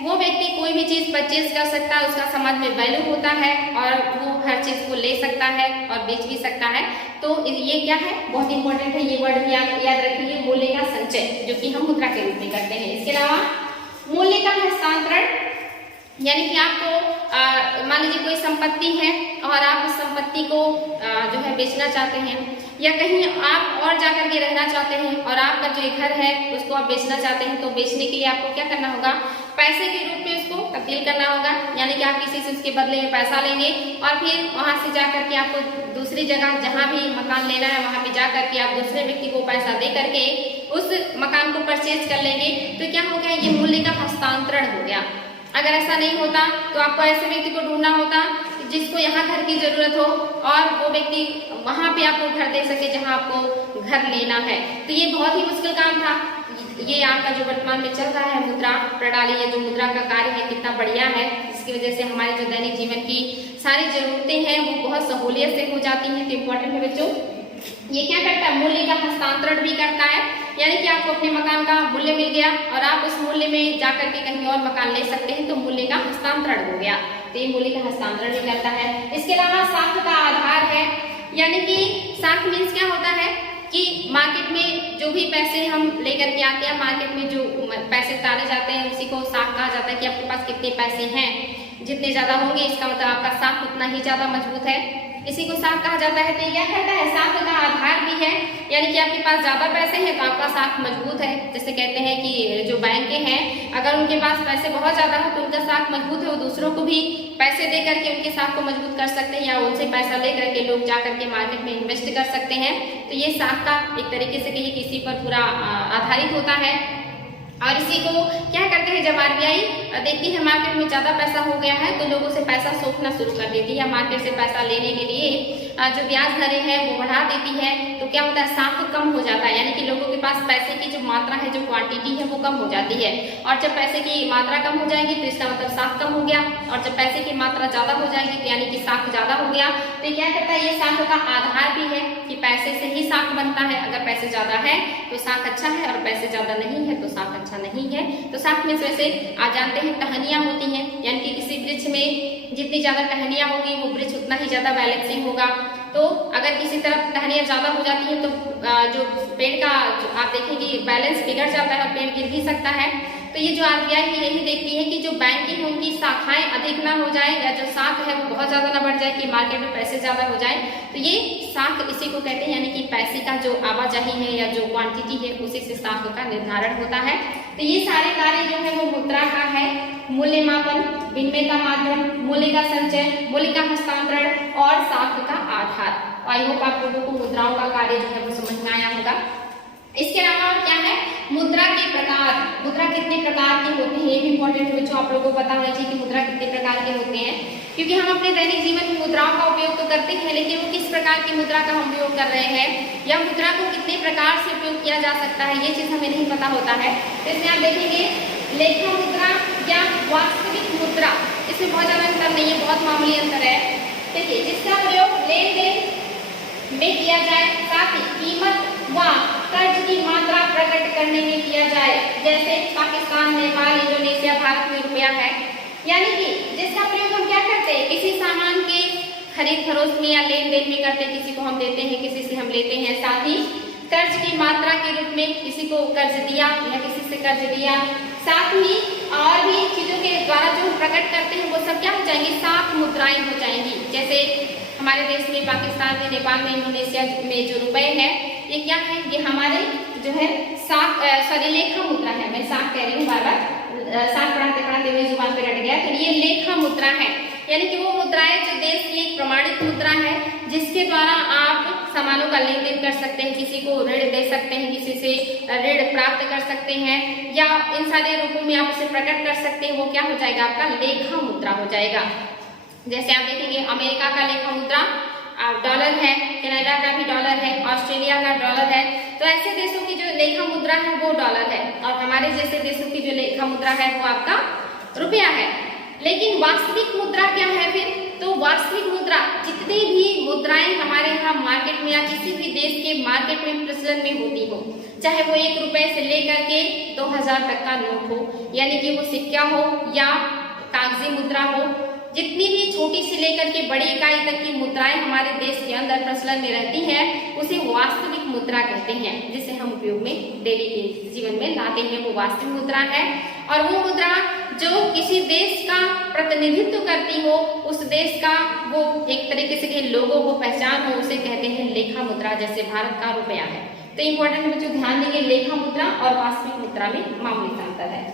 वो व्यक्ति कोई भी चीज परचेज कर सकता है, उसका समाज में वैल्यू होता है और वो हर चीज को ले सकता है और बेच भी सकता है। तो ये क्या है, बहुत इंपॉर्टेंट है, ये वर्ड भी याद रखिए, मूल्य का संचय, जो कि हम मुद्रा के रूप में करते हैं। इसके अलावा मूल्य का हस्तांतरण, यानी कि आपको मान लीजिए कोई संपत्ति है और आप उस संपत्ति को जो है बेचना चाहते हैं या कहीं आप और जाकर के रहना चाहते हैं और आपका जो घर है उसको आप बेचना चाहते हैं, तो बेचने के लिए आपको क्या करना होगा, पैसे के रूप में उसको तब्दील करना होगा, यानी कि आप किसी से उसके बदले में पैसा लेंगे और फिर वहां से जाकर के आपको दूसरी जगह जहां भी मकान लेना है वहां पे जाकर के आप दूसरे व्यक्ति को पैसा दे करके उस मकान को परचेज कर लेंगे। तो क्या हो गया, ये मूल्य का हस्तांतरण हो गया। अगर ऐसा नहीं होता तो आपको ऐसे व्यक्ति को ढूंढना होता जिसको यहाँ घर की जरूरत हो और वो व्यक्ति वहां पे आपको घर दे सके जहां आपको घर लेना है। तो ये बहुत ही मुश्किल काम था। ये आपका जो वर्तमान में चल रहा है मुद्रा प्रणाली, ये जो मुद्रा का कार्य है कितना बढ़िया है, जिसकी वजह से हमारे जो दैनिक जीवन की सारी जरूरतें हैं वो बहुत सहूलियत से हो जाती हैं। तो इम्पोर्टेंट है बच्चों, ये क्या करता है, मूल्य का हस्तांतरण भी करता है, यानी कि आपको अपने मकान का मूल्य मिल गया और आप उस मूल्य में जाकर के कहीं और मकान ले सकते हैं, तो मूल्य का हस्तांतरण हो गया। तो ये मूल्य का हस्तांतरण भी करता है। इसके अलावा साख का आधार है, यानी कि साख मीन्स क्या होता है कि मार्केट में जो भी पैसे हम लेकर के आते हैं, मार्केट में जो पैसे उतारे जाते हैं उसी को साख कहा जाता है कि आपके पास कितने पैसे हैं। जितने ज्यादा होंगे इसका मतलब आपका साख उतना ही ज्यादा मजबूत है, इसी को साख कहा जाता है। तो क्या कहता है, साख का आधार भी है, यानी कि आपके पास ज्यादा पैसे हैं तो आपका साख मजबूत है। जैसे कहते हैं कि जो बैंकें हैं अगर उनके पास पैसे बहुत ज्यादा हो तो उनका साख मजबूत है, वो दूसरों को भी पैसे दे करके उनके साख को मजबूत कर सकते हैं, या उनसे पैसा ले करके लोग जा करके मार्केट में इन्वेस्ट कर सकते हैं। तो ये साख का एक तरीके से कहिए किसी पर पूरा आधारित होता है। और इसी को क्या करते हैं, जब आरबीआई देखती है मार्केट में ज्यादा पैसा हो गया है तो लोगों से पैसा सोखना शुरू कर देती है, मार्केट से पैसा लेने के लिए जो ब्याज दरें हैं वो बढ़ा देती है। तो क्या होता है, साख कम हो जाता है, यानी कि लोगों के पास पैसे की जो मात्रा है, जो क्वांटिटी है वो कम हो जाती है। और जब पैसे की मात्रा कम हो जाएगी तो इसका मतलब साख कम हो गया, और जब पैसे की मात्रा ज्यादा हो जाएगी तो यानी कि साख ज्यादा हो गया। तो क्या करता है, ये साख का आधार भी है कि पैसे से ही साख बनता है। अगर पैसे ज्यादा है तो साख अच्छा है, और पैसे ज्यादा नहीं है तो साख अच्छा नहीं है। तो साख में वैसे आप जानते हैं टहनियां होती हैं, यानी कि किसी वृक्ष में जितनी ज्यादा टहनियां होगी वो वृक्ष उतना ही ज्यादा बैलेंसिंग होगा। तो अगर किसी तरफ टहनियां ज्यादा हो जाती है तो जो पेड़ का जो आप देखेंगे बैलेंस बिगड़ जाता है और पेड़ गिर भी सकता है। तो ये जो आरबीआई है यही देखती है कि जो बैंकिंग है उनकी शाखाएं अधिक ना हो जाए, या जो साख है वो बहुत ज्यादा ना बढ़ जाए कि मार्केट में पैसे ज्यादा हो जाए। तो ये साख इसी को कहते हैं, यानी कि पैसे का जो आवाजाही है या जो क्वांटिटी है उसी से साख का निर्धारण होता है। तो ये सारे कार्य जो है वो मुद्रा का है, मूल्य मापन, विनिमय का माध्यम, मूल्य का संचय, मूल्य का हस्तांतरण और साख का आधार। आई होप आप लोगों को मुद्राओं का कार्य जो है वो समझ में आया होगा। इसके अलावा क्या है, मुद्रा के प्रकार, मुद्रा कितने प्रकार के होते हैं ये भी इंपॉर्टेंट है बच्चों, आप लोगों को पता होना चाहिए कि मुद्रा कितने प्रकार के होते हैं, क्योंकि हम अपने दैनिक जीवन में मुद्राओं का उपयोग तो करते हैं, लेकिन वो किस प्रकार की मुद्रा का हम उपयोग कर रहे हैं या मुद्रा को कितने प्रकार से उपयोग किया जा सकता है ये चीज हमें नहीं पता होता है। तो इसमें आप देखेंगे लेखा मुद्रा या वास्तविक मुद्रा, इसमें बहुत ज्यादा अंतर नहीं है, बहुत मामूली अंतर है। देखिए, जिसका प्रयोग लेन देन में किया जाए, साथ ही कीमत व कर्ज की मात्रा प्रकट करने में किया जाए, जैसे पाकिस्तान, नेपाल, इंडोनेशिया, भारत में रुपया है। यानी कि जिसका प्रयोग हम क्या करते हैं, किसी सामान के खरीद फरोख्त में या लेन देन में करते हैं, किसी को हम देते हैं, किसी से हम लेते हैं। साथ ही कर्ज की मात्रा के रूप में किसी को कर्ज दिया या किसी से कर्ज लिया। साथ ही और भी चीजों के द्वारा जो हम प्रकट करते हैं वो सब क्या हो जाएंगी, साख मुद्राएं हो जाएंगी। जैसे हमारे देश में, पाकिस्तान में, नेपाल में, इंडोनेशिया में जो रुपए है ये क्या है, ये हमारे जो है लेखा मुद्रा है। मैं साख कह रही हूँ बार बार, साख पढ़ाते पढ़ाते मेरी जुबान पे रट गया। तो ये लेखा मुद्रा है, यानी कि वो मुद्राएं जो देश की एक प्रमाणित मुद्रा है जिसके द्वारा आप सामानों का लेन देन कर सकते हैं, किसी को ऋण दे सकते हैं, किसी से ऋण प्राप्त कर सकते हैं, या इन सारे रूपों में आप उसे प्रकट कर सकते हैं। वो क्या हो जाएगा, आपका लेखा मुद्रा हो जाएगा। जैसे आप देखेंगे अमेरिका का लेखा मुद्रा डॉलर है, कनाडा का भी डॉलर है, ऑस्ट्रेलिया का डॉलर है। तो ऐसे देशों की जो लेखा मुद्रा है वो डॉलर है, और हमारे जैसे देशों की जो लेखा मुद्रा है वो आपका रुपया है। लेकिन वास्तविक मुद्रा क्या है फिर, तो वास्तविक मुद्रा जितनी भी मुद्राएं हमारे यहाँ मार्केट में या किसी भी देश के मार्केट में प्रचलन में होती हो, चाहे वो 1 रुपए से लेकर के 2000 तक का नोट हो, यानी कि वो सिक्का हो या कागजी मुद्रा हो, जितनी भी छोटी से लेकर के बड़ी इकाई तक की मुद्राएं हमारे देश के अंदर प्रचलन में रहती हैं उसे वास्तविक मुद्रा कहते हैं, जिसे हम उपयोग में डेली के जीवन में लाते हैं, वो वास्तविक मुद्रा है। और वो मुद्रा जो किसी देश का प्रतिनिधित्व करती हो, उस देश का वो एक तरीके से लोगो हो, पहचान हो, उसे कहते हैं लेखा मुद्रा। जैसे भारत का रुपया है। तो इम्पोर्टेंट बच्चों ध्यान देंगे, लेखा मुद्रा और वास्तविक मुद्रा में मामूली सा अंतर है।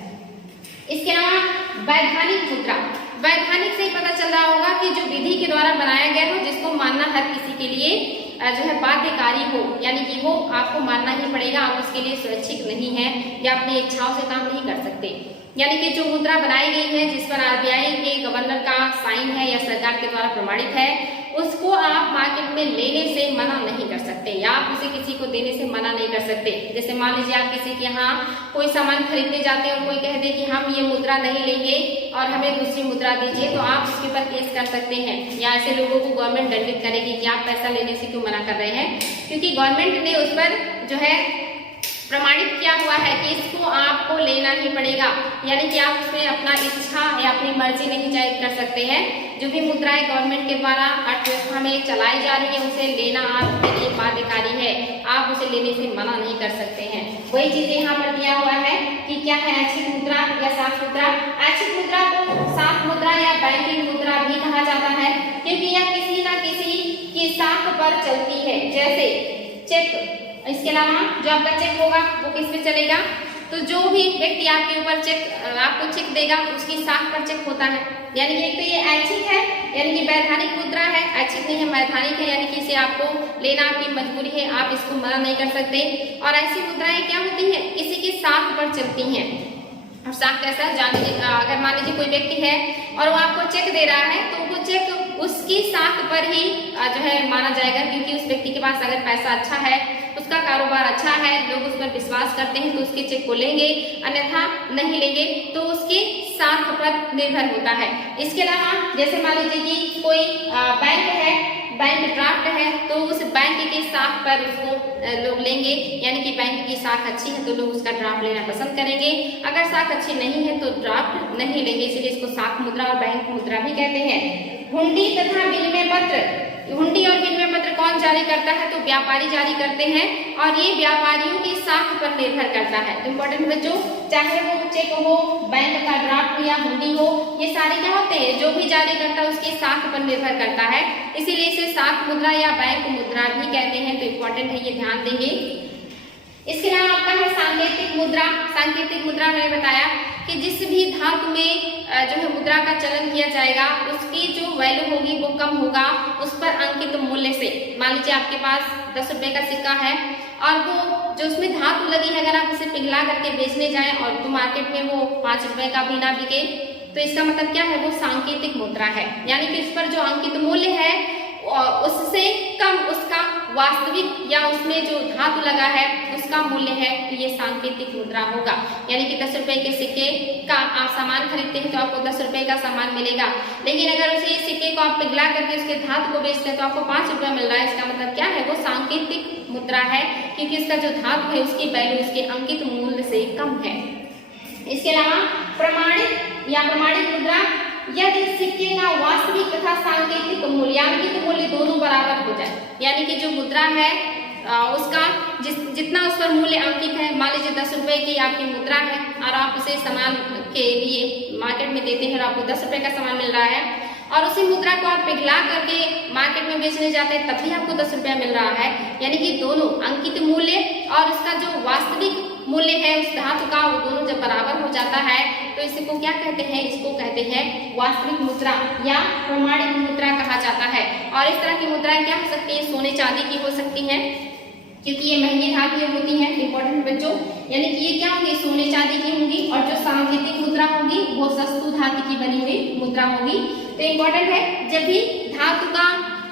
इसके अलावा वैधानिक मुद्रा, वैधानिक से ही पता चल रहा होगा कि जो विधि के द्वारा बनाया गया हो, जिसको मानना हर किसी के लिए जो है बाध्यकारी हो, यानी कि वो आपको मानना ही पड़ेगा, आप उसके लिए स्वैच्छिक नहीं है या अपनी इच्छाओं से काम नहीं कर सकते। यानी कि जो मुद्रा बनाई गई है, जिस पर आरबीआई के गवर्नर का साइन है या सरकार के द्वारा प्रमाणित है, उसको आप मार्केट में लेने से मना नहीं कर सकते या आप उसे किसी को देने से मना नहीं कर सकते। जैसे मान लीजिए आप किसी के यहाँ कोई सामान खरीदने जाते हैं और कोई कह दे कि हम ये मुद्रा नहीं लेंगे और हमें दूसरी मुद्रा दीजिए, तो आप उसके ऊपर केस कर सकते हैं या ऐसे लोगों को गवर्नमेंट दंडित करेगी कि आप पैसा लेने से क्यों मना कर रहे हैं, क्योंकि गवर्नमेंट ने उस पर जो है प्रमाणित किया हुआ है कि इसको आपको लेना ही पड़ेगा, यानी कि आप उसमें अपना इच्छा या अपनी मर्जी नहीं जाहिर कर सकते हैं। जो भी मुद्राएं गवर्नमेंट के द्वारा अर्थव्यवस्था में चलाई जा रही है, उसे लेना आपके लिए बाध्यकारी है, आप उसे लेने से मना नहीं कर सकते हैं। वही चीजें यहाँ पर दिया हुआ है कि क्या है ऐच्छिक मुद्रा या साख मुद्रा। ऐच्छिक मुद्रा को साख मुद्रा या बैंकिंग मुद्रा भी कहा जाता है, क्योंकि यह किसी न किसी की साख पर चलती है, जैसे चेक। इसके अलावा जो आपका चेक होगा वो किस पे चलेगा, तो जो भी व्यक्ति आपके ऊपर आपको चेक देगा उसकी साख पर चेक होता है। यानी कि एक तो ये ऐच्छिक है, यानी कि वैधानिक मुद्रा है, ऐच्छिक नहीं है वैधानिक है, यानी कि इसे आपको लेना आपकी मजबूरी है, आप इसको मना नहीं कर सकते। और ऐसी मुद्राएं क्या होती हैं, किसी की साख पर चलती हैं। और साख कैसा जान लीजिए, अगर मान लीजिए कोई व्यक्ति है और वो आपको चेक दे रहा है, तो वो चेक उसकी साख पर ही जो है माना जाएगा, क्योंकि उस व्यक्ति के पास अगर पैसा अच्छा है, उसका कारोबार अच्छा है, लोग उस पर विश्वास करते हैं, तो उसके चेक को लेंगे, अन्यथा नहीं लेंगे, तो उसके साख पर निर्भर होता है। इसके अलावा जैसे मान लीजिए कि कोई बैंक है, बैंक ड्राफ्ट है, तो उस बैंक की साख पर उसको लोग लेंगे, यानी कि बैंक की साख अच्छी है तो लोग उसका ड्राफ्ट लेना पसंद करेंगे, अगर साख अच्छी नहीं है तो ड्राफ्ट नहीं लेंगे, इसलिए इसको साख मुद्रा और बैंक मुद्रा भी कहते हैं। हुंडी तथा विनिमय पत्र, हुंडी और विनिमय पत्र कौन जारी करता है, तो व्यापारी जारी करते हैं, और ये व्यापारियों की साख पर निर्भर करता है। तो इम्पोर्टेंट बच्चों, चाहे वो चेक हो, बैंक का ड्राफ्ट हो या हुंडी हो, ये सारे क्या होते हैं, जो भी जारी करता है उसकी साख पर निर्भर करता है, इसीलिए इसे साख मुद्रा या बैंक मुद्रा भी कहते हैं। तो इम्पोर्टेंट है, ये ध्यान देंगे। इसके अलावा आपका है सांकेतिक मुद्रा। सांकेतिक मुद्रा मैंने बताया कि जिस भी धातु में जो है मुद्रा का चलन किया जाएगा, उसकी जो वैल्यू होगी वो कम होगा उस पर अंकित मूल्य से। मान लीजिए आपके पास 10 रुपए का सिक्का है और वो जो उसमें धातु लगी है, अगर आप उसे पिघला करके बेचने जाएं और तो मार्केट में वो 5 रुपए का भी ना बिके, तो इसका मतलब क्या है, वो सांकेतिक मुद्रा है, यानी कि इस पर जो अंकित मूल्य है उससे कम उसका वास्तविक या उसमें जो धातु लगा है उसका मूल्य है, तो ये सांकेतिक मुद्रा होगा। यानी कि 10 रुपए के सिक्के का आप सामान खरीदते हैं तो आपको 10 रुपए का सामान मिलेगा, लेकिन अगर उसे सिक्के को आप पिघला करके उसके धातु को बेचते हैं तो आपको 5 रुपया मिल रहा है। इसका मतलब क्या है, वो सांकेतिक मुद्रा है, क्योंकि इसका जो धातु है उसकी वैल्यू उसके अंकित मूल्य से कम है। इसके अलावा प्रमाणित या प्रमाणित मुद्रा, यदि सिक्के का वास्तविक तथा सांकेतिक मूल्यांकित मूल्य दोनों बराबर हो जाए, यानी कि जो मुद्रा है उसका जितना उस पर मूल्य अंकित है, मान लीजिए 10 रुपए की आपकी मुद्रा है और आप उसे सामान के लिए मार्केट में देते हैं और आपको 10 रुपए का सामान मिल रहा है, और उसी मुद्रा को आप पिघला करके मार्केट में बेचने जाते हैं तब भी आपको 10 रुपया मिल रहा है, यानी कि दोनों अंकित मूल्य और उसका जो वास्तविक मूल्य है उस धातु का, वो दोनों जब बराबर हो जाता है तो इसको क्या कहते हैं, इसको कहते हैं वास्तविक मुद्रा या प्रमाणित मुद्रा कहा जाता है। और इस तरह की मुद्राएं क्या हो सकती है, सोने चांदी की हो सकती हैं, क्योंकि ये महंगी धातुएं होती हैं। इंपॉर्टेंट बच्चों, यानी कि ये क्या होंगी, सोने चांदी की होंगी, और जो सांकेतिक मुद्रा होगी वो सस्तु धातु की बनी हुई मुद्रा होगी। तो इम्पोर्टेंट है, जब भी धातु का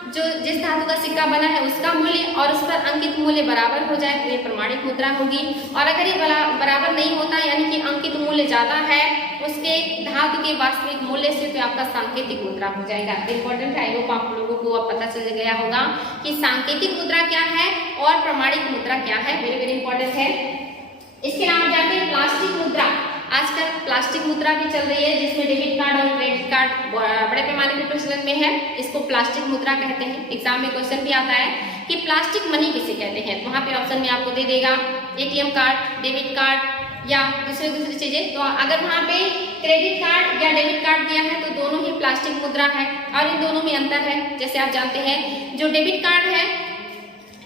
जो जिस धातु का सिक्का बना है उसका मूल्य और उस पर अंकित मूल्य बराबर हो जाए तो ये प्रमाणित मुद्रा होगी, और अगर ये बराबर नहीं होता यानी कि अंकित मूल्य ज्यादा है उसके धातु के वास्तविक मूल्य से, तो आपका सांकेतिक मुद्रा हो जाएगा। इम्पोर्टेंट है, आई होप आप लोगों को अब पता चल गया होगा कि सांकेतिक मुद्रा क्या है और प्रमाणित मुद्रा क्या है। वेरी वेरी इंपॉर्टेंट है। इसके अलावा जाते हैं प्लास्टिक मुद्रा। आजकल प्लास्टिक मुद्रा भी चल रही है, जिसमें डेबिट कार्ड और क्रेडिट कार्ड बड़े पैमाने पर प्रचलन में है, इसको प्लास्टिक मुद्रा कहते हैं। एग्जाम में क्वेश्चन भी आता है कि प्लास्टिक मनी किसे कहते हैं, वहां पे ऑप्शन में आपको दे देगा एटीएम कार्ड, डेबिट कार्ड या दूसरी चीजें। तो अगर वहां पे क्रेडिट कार्ड या डेबिट कार्ड दिया है तो दोनों ही प्लास्टिक मुद्रा है, और इन दोनों में अंतर है। जैसे आप जानते हैं जो डेबिट कार्ड है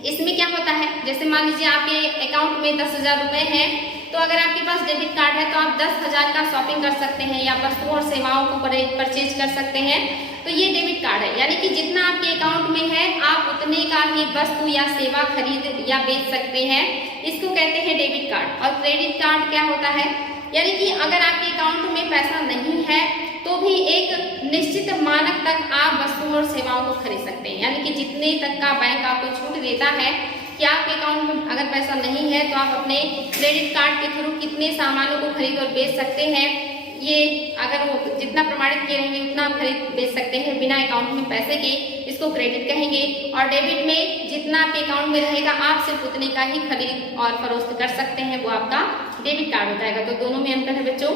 इसमें क्या होता है, जैसे मान लीजिए आपके अकाउंट में 10,000 रुपए हैं तो अगर आपके पास डेबिट कार्ड है तो आप 10,000 का शॉपिंग कर सकते हैं या वस्तुओं और सेवाओं को परचेज कर सकते हैं। तो ये डेबिट कार्ड है, यानी कि जितना आपके अकाउंट में है आप उतने का ही वस्तु या सेवा खरीद या बेच सकते हैं। इसको कहते हैं डेबिट कार्ड। और क्रेडिट कार्ड क्या होता है, यानी कि अगर आपके अकाउंट में पैसा नहीं है तो भी एक निश्चित मानक तक आप वस्तुओं और सेवाओं को खरीद सकते हैं, यानी कि जितने तक का बैंक आपको छूट देता है कि आपके अकाउंट में अगर पैसा नहीं है तो आप अपने क्रेडिट कार्ड के थ्रू कितने सामानों को खरीद और बेच सकते हैं। ये अगर वो जितना प्रमाणित किए रहेंगे उतना आप खरीद बेच सकते हैं बिना अकाउंट में पैसे के, इसको क्रेडिट कहेंगे। और डेबिट में जितना आपके अकाउंट में रहेगा आप सिर्फ उतने का ही खरीद और फरोख्त कर सकते हैं, वो आपका डेबिट कार्ड हो जाएगा। तो दोनों में अंतर है बच्चों,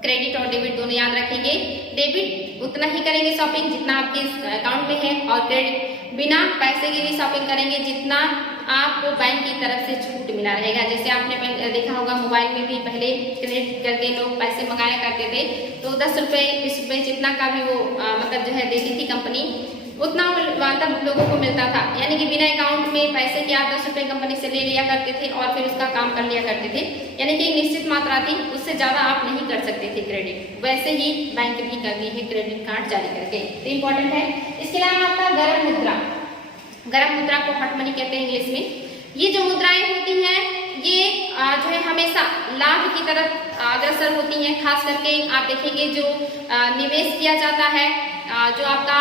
क्रेडिट और डेबिट दोनों याद रखेंगे। डेबिट उतना ही करेंगे शॉपिंग जितना आपके अकाउंट में है, और क्रेडिट बिना पैसे के भी शॉपिंग करेंगे जितना आपको बैंक की तरफ से छूट मिला रहेगा। जैसे आपने देखा होगा मोबाइल में भी पहले क्रेडिट करके लोग पैसे मंगाया करते थे, तो 10 रुपये 20 रुपये जितना का भी वो मतलब जो है देती थी कंपनी, उतना मतलब लोगों को मिलता था। यानी कि बिना अकाउंट में पैसे के आप 10 रुपये कंपनी से ले लिया करते थे और फिर उसका काम कर लिया करते थे, यानी कि एक निश्चित मात्रा थी, उससे ज़्यादा आप नहीं कर सकते थे क्रेडिट। वैसे ही बैंक भी करती है क्रेडिट कार्ड जारी करके, तो इम्पोर्टेंट है। इसके अलावा आपका गर्म मुद्रा, गर्म मुद्रा को हॉट मनी कहते हैं इंग्लिश में। ये जो मुद्राएं होती हैं ये जो है हमेशा लाभ की तरफ अग्रसर होती हैं। खास करके आप देखेंगे जो निवेश किया जाता है, जो आपका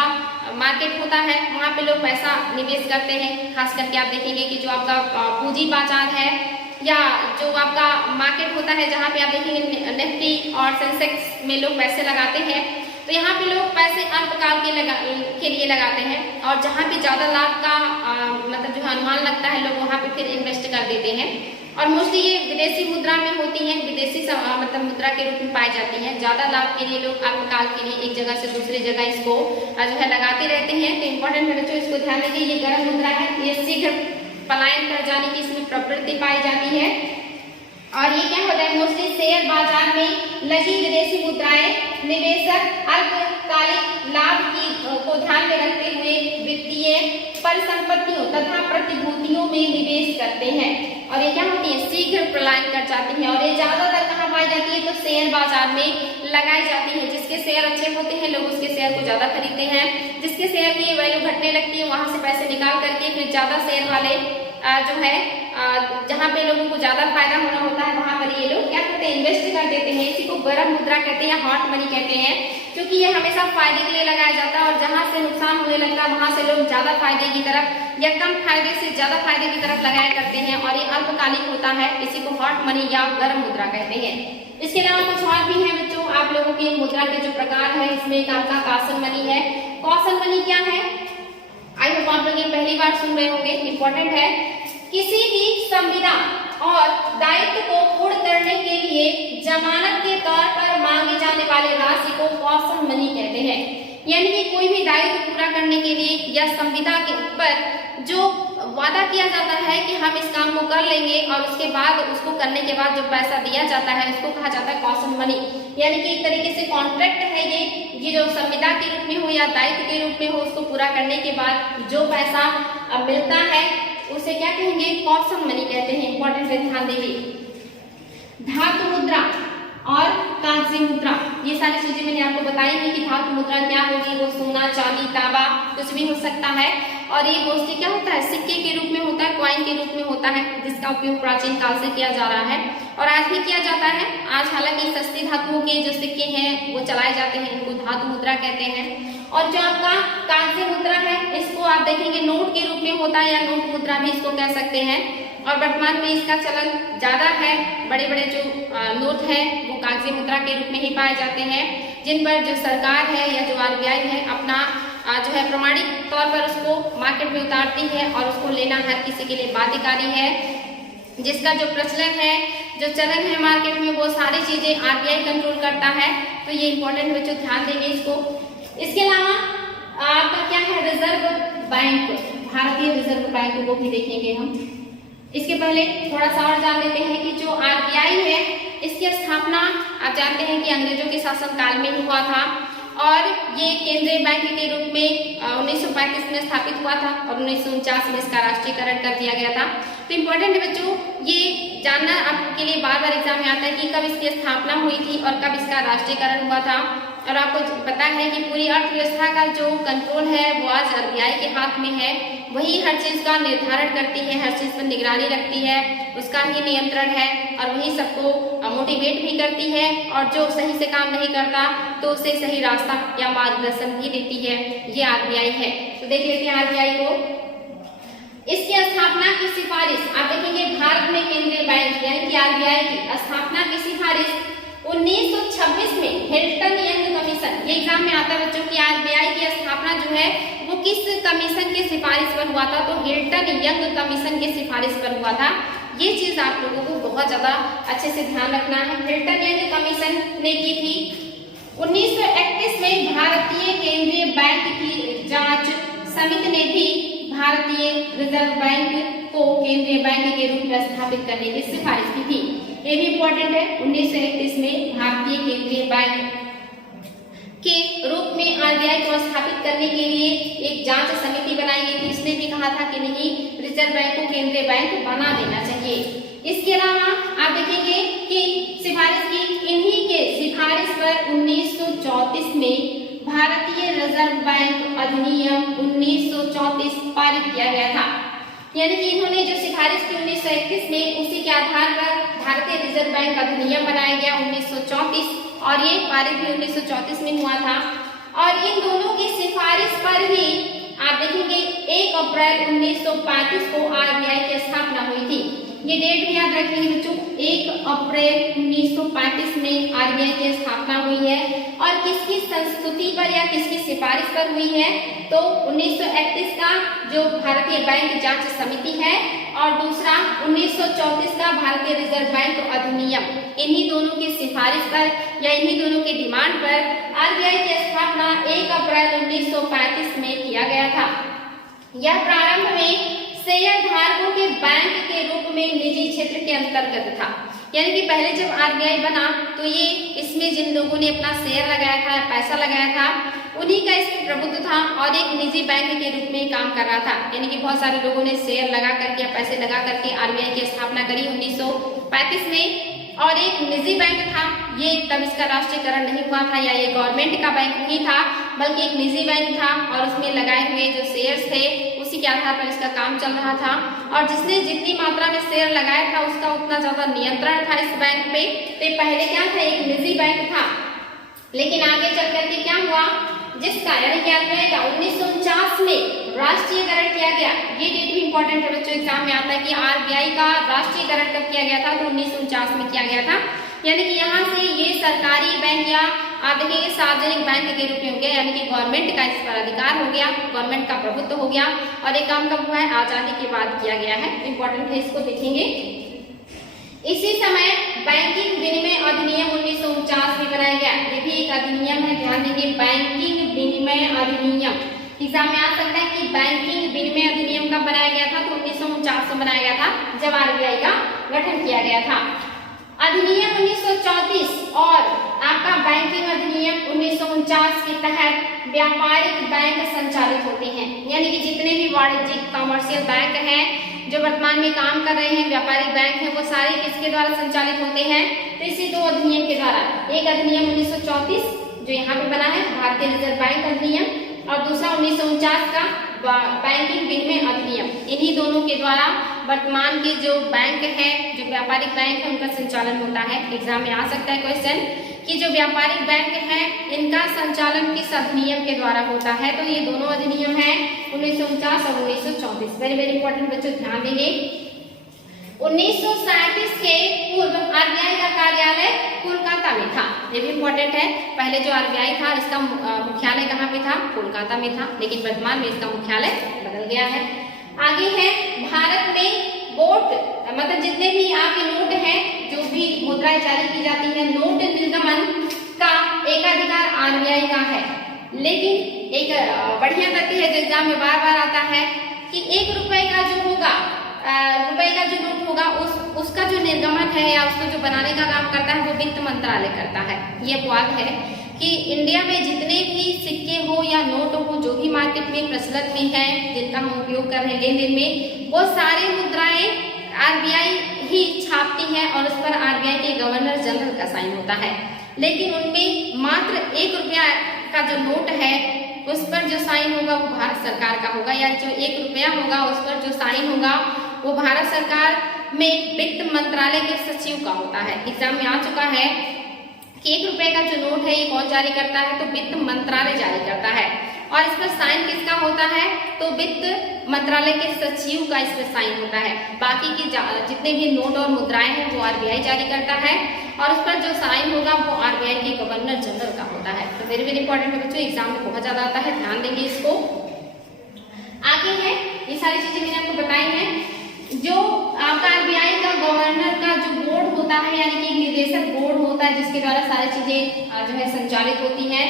मार्केट होता है वहाँ पे लोग पैसा निवेश करते हैं। खास करके आप देखेंगे कि जो आपका पूंजी बाजार है या जो आपका मार्केट होता है जहाँ पे आप देखेंगे निफ्टी और सेंसेक्स में लोग पैसे लगाते हैं, तो यहाँ पे लोग पैसे अल्पकाल के लिए लगाते हैं, और जहाँ पे ज़्यादा लाभ का मतलब जो अनुमान लगता है लोग वहाँ पे फिर इन्वेस्ट कर देते हैं। और मोस्टली ये विदेशी मुद्रा में होती हैं, विदेशी मतलब मुद्रा के रूप में पाई जाती हैं। ज़्यादा लाभ के लिए लोग अल्पकाल के लिए एक जगह से दूसरी जगह इसको जो है लगाते रहते हैं। तो इम्पोर्टेंट है बच्चों, इसको ध्यान रखिए। ये गर्म मुद्रा है, ये शीघ्र पलायन कर जाने की इसमें प्रवृत्ति पाई जाती है। और ये क्या होता है, मोस्टली शेयर बाजार में लगी विदेशी मुद्राएं निवेशक अल्पकालिक लाभ को ध्यान में रखते हुए वित्तीय परिसंपत्तियों तथा प्रतिभूतियों में निवेश करते हैं। और ये क्या होती है, शीघ्र पलायन कर जाती हैं। और ये ज्यादातर कहाँ पाई जाती है, तो शेयर बाजार में लगाई जाती है। जिसके शेयर अच्छे होते हैं लोग उसके शेयर को ज्यादा खरीदते हैं, जिसके शेयर की वैल्यू घटने लगती है वहां से पैसे निकाल करके फिर ज्यादा शेयर वाले जो है जहाँ पे लोगों को ज्यादा फायदा होना होता है वहां पर ये लोग क्या करते हैं, इन्वेस्ट कर देते हैं। इसी को गर्म मुद्रा कहते हैं या हॉट मनी कहते हैं, क्योंकि ये हमेशा फायदे के लिए लगाया जाता है। और जहां से नुकसान होने लगता है वहां से लोग ज्यादा फायदे की तरफ या कम फायदे से ज्यादा फायदे की तरफ लगाया करते हैं, और ये अल्पकालिक होता है। इसी को हॉट मनी या गर्म मुद्रा कहते हैं। इसके अलावा कुछ और भी है बच्चों, आप लोगों के मुद्रा के जो प्रकार है इसमें एक आपका कॉशन मनी है। कॉशन मनी क्या है, आई होप आप लोग ये पहली बार सुन रहे होंगे। इंपॉर्टेंट है, किसी भी संविदा और दायित्व को पूर्ण करने के लिए जमानत के तौर पर मांगे जाने वाले राशि को कॉशन मनी कहते हैं। यानी कि कोई भी दायित्व पूरा करने के लिए या संविदा के ऊपर जो वादा किया जाता है कि हम इस काम को कर लेंगे, और उसके बाद उसको करने के बाद जो पैसा दिया जाता है उसको कहा जाता है कॉशन मनी। यानी कि एक तरीके से कॉन्ट्रैक्ट है ये जो संविदा के रूप में हो या दायित्व के रूप में हो, उसको पूरा करने के बाद जो पैसा मिलता है उसे क्या कहेंगे, कॉशन मनी कहते हैं। इंपॉर्टेंट है, ध्यान दीजिए। धातु मुद्रा और कागजी मुद्रा, ये सारी चीजें मैंने आपको बताई है कि धातु मुद्रा क्या होगी, वो सोना चांदी तांबा कुछ भी हो सकता है। और ये मोस्टली क्या होता है, सिक्के के रूप में होता है, कॉइन के रूप में होता है, जिसका उपयोग प्राचीन काल से किया जा रहा है और आज भी किया जाता है। आज हालांकि सस्ती धातुओं के जो सिक्के हैं वो चलाए जाते हैं, इनको धातु मुद्रा कहते हैं। और जो आपका कागजी मुद्रा है इसको आप देखेंगे नोट के रूप में होता है, या नोट मुद्रा भी इसको कह सकते हैं। और वर्तमान में इसका चलन ज्यादा है, बड़े बड़े जो नोट हैं वो कागजी मुद्रा के रूप में ही पाए जाते हैं, जिन पर जो सरकार है या जो RBI है अपना जो है प्रमाणिक तौर पर उसको मार्केट में उतारती है, और उसको लेना हर किसी के लिए बाध्यकारी है। जिसका जो प्रचलन है, जो चलन है मार्केट में, वो सारी चीजें RBI कंट्रोल करता है। तो ये इंपॉर्टेंट बच्चों, ध्यान देंगे इसको। इसके अलावा आपका क्या है, रिजर्व बैंक, भारतीय रिजर्व बैंक को भी देखेंगे हम। इसके पहले थोड़ा सा और जान लेते हैं कि जो RBI है इसकी स्थापना आप जानते हैं कि अंग्रेजों के शासन काल में हुआ था। और ये केंद्रीय बैंक के रूप में 1935 में स्थापित हुआ था और 1949 में इसका राष्ट्रीयकरण कर दिया गया था। तो इम्पोर्टेंट है बच्चों, ये जानना आपके लिए बार बार एग्जाम में आता है कि कब इसकी स्थापना हुई थी और कब इसका राष्ट्रीयकरण हुआ था। और आपको पता है कि पूरी अर्थव्यवस्था का जो कंट्रोल है वो आज RBI के हाथ में है। वही हर चीज का निर्धारण करती है, हर चीज पर निगरानी रखती है, उसका ही नियंत्रण है और वही सबको मोटिवेट भी करती है और जो सही से काम नहीं करता तो उसे सही रास्ता या मार्गदर्शन भी देती है। ये RBI है। तो देख लेते हैं RBI को। इसकी स्थापना की सिफारिश आप देखेंगे, भारत में केंद्रीय बैंक यानी कि RBI की स्थापना की सिफारिश 1926 में हिल्टन यंग कमीशन, ये एग्जाम में आता है बच्चों की RBI की स्थापना जो है वो किस कमीशन की सिफारिश पर हुआ था, तो हिल्टन यंग कमीशन की सिफारिश पर हुआ था। ये चीज आप लोगों को बहुत ज्यादा अच्छे से ध्यान रखना है। हिल्टन यंग कमीशन ने की थी। 1931 में भारतीय केंद्रीय बैंक की जांच समिति ने भी भारतीय रिजर्व बैंक को केंद्रीय बैंक के रूप में स्थापित करने की सिफारिश की थी। ये भी इम्पोर्टेंट है। 1931 में भारतीय केंद्रीय बैंक के रूप में RBI को स्थापित करने के लिए एक जांच समिति बनाई गई थी। इसने भी कहा था कि नहीं, रिजर्व बैंक को केंद्रीय बैंक बना देना चाहिए। इसके अलावा आप देखेंगे कि सिफारिश की इन्हीं के सिफारिश पर 1934 में भारतीय रिजर्व बैंक अधिनियम 1934 पारित किया गया था। यानी कि इन्होंने जो सिफारिश की 1931 में, उसी के आधार पर भारतीय रिजर्व बैंक अधिनियम बनाया गया 1934 और ये पारित भी 1934 में हुआ था। और इन दोनों की सिफारिश पर ही आप देखेंगे 1 अप्रैल 1935 को RBI की स्थापना हुई थी। ये डेट भी याद रखेंगे बच्चों, 1 अप्रैल 1935 में RBI की स्थापना हुई है। और किसकी संस्तुति पर या किसकी सिफारिश पर हुई है, तो 1931 का जो भारतीय बैंक जांच समिति है और दूसरा 1934 का भारतीय रिजर्व बैंक अधिनियम, इन्हीं दोनों की सिफारिश पर या इन्हीं दोनों की डिमांड पर RBI की स्थापना 1 अप्रैल 1935 में किया गया था। यह प्रारंभ में शेयर धारकों के बैंक के रूप में निजी क्षेत्र के अंतर्गत था। यानी कि पहले जब RBI बना तो ये इसमें जिन लोगों ने अपना शेयर लगाया था, पैसा लगाया था, उन्हीं का इसमें प्रभुत्व था और एक निजी बैंक के रूप में काम कर रहा था। यानी कि बहुत सारे लोगों ने शेयर लगा करके या पैसे लगा करके RBI की स्थापना करी 1935 में। और एक निजी बैंक था, ये तब इसका राष्ट्रीयकरण नहीं हुआ था या ये गवर्नमेंट का बैंक नहीं था, बल्कि एक निजी बैंक था और उसमें लगाए हुए जो शेयर्स थे उसी के आधार पर इसका काम चल रहा था। और जिसने जितनी मात्रा में शेयर लगाया था उसका उतना ज्यादा नियंत्रण था इस बैंक पे। तो पहले क्या था, एक निजी बैंक था, लेकिन आगे चल करके क्या हुआ, जिसका यानी कि RBI का 1949 में राष्ट्रीयकरण किया गया। ये डेट भी इंपॉर्टेंट है बच्चों, एग्जाम में आता है कि RBI का राष्ट्रीयकरण कब किया गया था, तो 1949 में किया गया था। यानी कि यहाँ से ये सरकारी बैंक या आप देखेंगे सार्वजनिक बैंक के रूप में हो गया, यानी कि गवर्नमेंट का इस पर अधिकार हो गया, गवर्नमेंट का प्रभुत्व हो गया। और ये काम कब हुआ है, आजादी के बाद किया गया है। इंपॉर्टेंट है, इसको देखेंगे। इसी समय बैंकिंग विनिमय अधिनियम 1949 में बनाया गया। ये भी एक अधिनियम है, ध्यान देंगे, बैंकिंग विनिमय अधिनियम। एग्जाम में आ सकता है कि बैंकिंग विनिमय अधिनियम कब बनाया गया था, तो 1949 में बनाया गया था, जब RBI का गठन किया गया था। अधिनियम 1934 और आपका बैंकिंग अधिनियम 1949 के तहत व्यापारिक बैंक संचालित होते हैं। यानी कि जितने भी वाणिज्यिक कमर्शियल बैंक हैं जो वर्तमान में काम कर रहे हैं, व्यापारिक बैंक हैं, वो सारे किसके द्वारा संचालित होते हैं, तो इसी 2 अधिनियम के द्वारा। एक अधिनियम 1934 जो यहाँ पे बना है, भारतीय रिजर्व बैंक अधिनियम, और दूसरा 1949 का बैंकिंग विनिमय अधिनियम। इन्हीं दोनों के द्वारा वर्तमान के जो बैंक है, जो व्यापारिक बैंक है, उनका संचालन होता है। एग्जाम में आ सकता है क्वेश्चन कि जो व्यापारिक बैंक है इनका संचालन किस अधिनियम के द्वारा होता है, तो ये दोनों अधिनियम है 1949 और 1934। वेरी वेरी इंपॉर्टेंट बच्चों, ध्यान देंगे। 1937 के पूर्व RBI का कार्यालय कोलकाता में था। ये भी इम्पोर्टेंट है। पहले जो RBI था इसका मुख्यालय कहाँ पे था, कोलकाता में था, लेकिन वर्तमान में इसका मुख्यालय बदल गया है। आगे है, भारत में वोट मतलब जितने भी आपके नोट हैं, जो भी मुद्राएं जारी की जाती है, नोट निर्गमन का एकाधिकार RBI का है। लेकिन एक बढ़िया तथ्य है जो एग्जाम में बार बार आता है कि 1 रुपए का जो होगा, रुपए का जो नोट होगा, उसका जो निर्गमन है या उसको जो बनाने का काम करता है वो वित्त मंत्रालय करता है। ये अपवाद है। कि इंडिया में जितने भी सिक्के हो या नोट हो, जो भी मार्केट में प्रचलित में है, जिनका हम उपयोग कर रहे हैं लेन देन में, वो सारी मुद्राएं आरबीआई ही छापती है और उस पर आरबीआई के गवर्नर जनरल का साइन होता है। लेकिन उनमें मात्र 1 रुपया का जो नोट है उस पर जो साइन होगा वो भारत सरकार का होगा, या जो 1 रुपया होगा उस पर जो साइन होगा वो भारत सरकार में वित्त मंत्रालय के सचिव का होता है। एग्जाम में आ चुका है कि 1 रुपए का जो नोट है ये कौन जारी करता है, तो वित्त मंत्रालय जारी करता है। और इस पर साइन किसका होता है, तो वित्त मंत्रालय के सचिव का इस पर साइन होता है। बाकी के जितने भी नोट और मुद्राएं हैं वो आरबीआई जारी करता है और उस पर जो साइन होगा वो आरबीआई के गवर्नर जनरल का होता है। तो वेरी वेरी इंपॉर्टेंट है बच्चों, एग्जाम में बहुत ज्यादा आता है, ध्यान देंगे इसको। आगे है, ये सारी चीजें मैंने आपको बताई हैं। जो आपका आरबीआई का गवर्नर का जो बोर्ड होता है, यानी कि निदेशक बोर्ड होता है जिसके द्वारा सारी चीजें जो है संचालित होती हैं।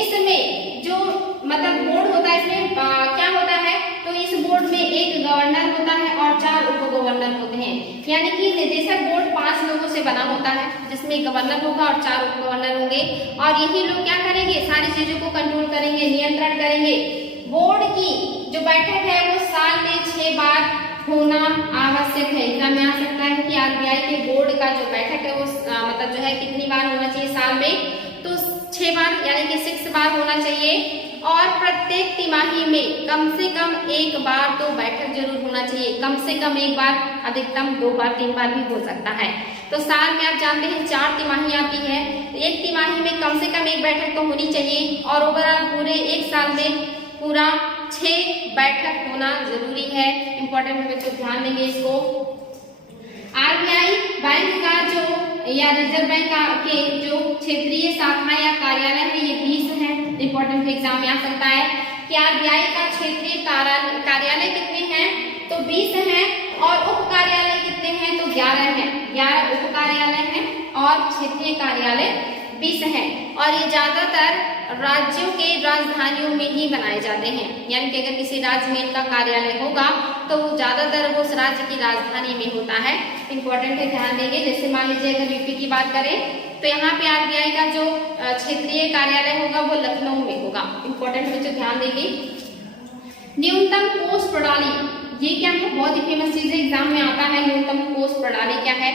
इसमें जो मतलब बोर्ड होता है, इसमें क्या होता है, तो इस बोर्ड में एक गवर्नर होता है और 4 उप गवर्नर होते हैं। यानी कि निदेशक बोर्ड 5 लोगों से बना होता है, जिसमें गवर्नर होगा और 4 उप गवर्नर होंगे। और यही लोग क्या करेंगे, सारी चीजों को कंट्रोल करेंगे, नियंत्रण करेंगे। बोर्ड की जो बैठक है वो साल में 6 बार होना आवश्यक है। एग्जाम में आ सकता है कि आरबीआई के बोर्ड का जो बैठक है वो मतलब जो है कितनी बार होना चाहिए साल में, तो 6 बार यानी कि 6 बार होना चाहिए। और प्रत्येक तिमाही में कम से कम 1 बार तो बैठक जरूर होना चाहिए, कम से कम 1 बार, अधिकतम 2 बार 3 बार भी हो सकता है। तो साल में आप जानते हैं 4 तिमाही आती है, तो एक तिमाही में कम से कम 1 बैठक तो होनी चाहिए और ओवरऑल पूरे 1 साल में पूरा 6 बैठक होना जरूरी है। इंपॉर्टेंट है बच्चों, ध्यान देंगे इसको। आरबीआई बैंक का जो या रिजर्व बैंक के जो क्षेत्रीय शाखा या कार्यालय है ये 20 है। इंपॉर्टेंट एग्जाम में आ सकता है कि आरबीआई का क्षेत्रीय कार्यालय कितने हैं, तो 20 हैं और उप कार्यालय कितने हैं, तो 11 हैं। 11 उप कार्यालय हैं और क्षेत्रीय कार्यालय 20 हैं। और ये ज्यादातर राज्यों के राजधानियों में ही बनाए जाते हैं, यानी कि अगर किसी राज्य में इनका कार्यालय होगा तो वो ज्यादातर वो उस राज्य की राजधानी में होता है। इंपॉर्टेंट है, ध्यान देंगे। जैसे मान लीजिए अगर यूपी की बात करें तो यहाँ पे आरबीआई का जो क्षेत्रीय कार्यालय होगा वो लखनऊ में होगा। इंपॉर्टेंट बच्चों, ध्यान देंगे। न्यूनतम कोष प्रणाली, ये क्या है, बहुत ही फेमस चीज है, एग्जाम में आता है। न्यूनतम कोष प्रणाली क्या है,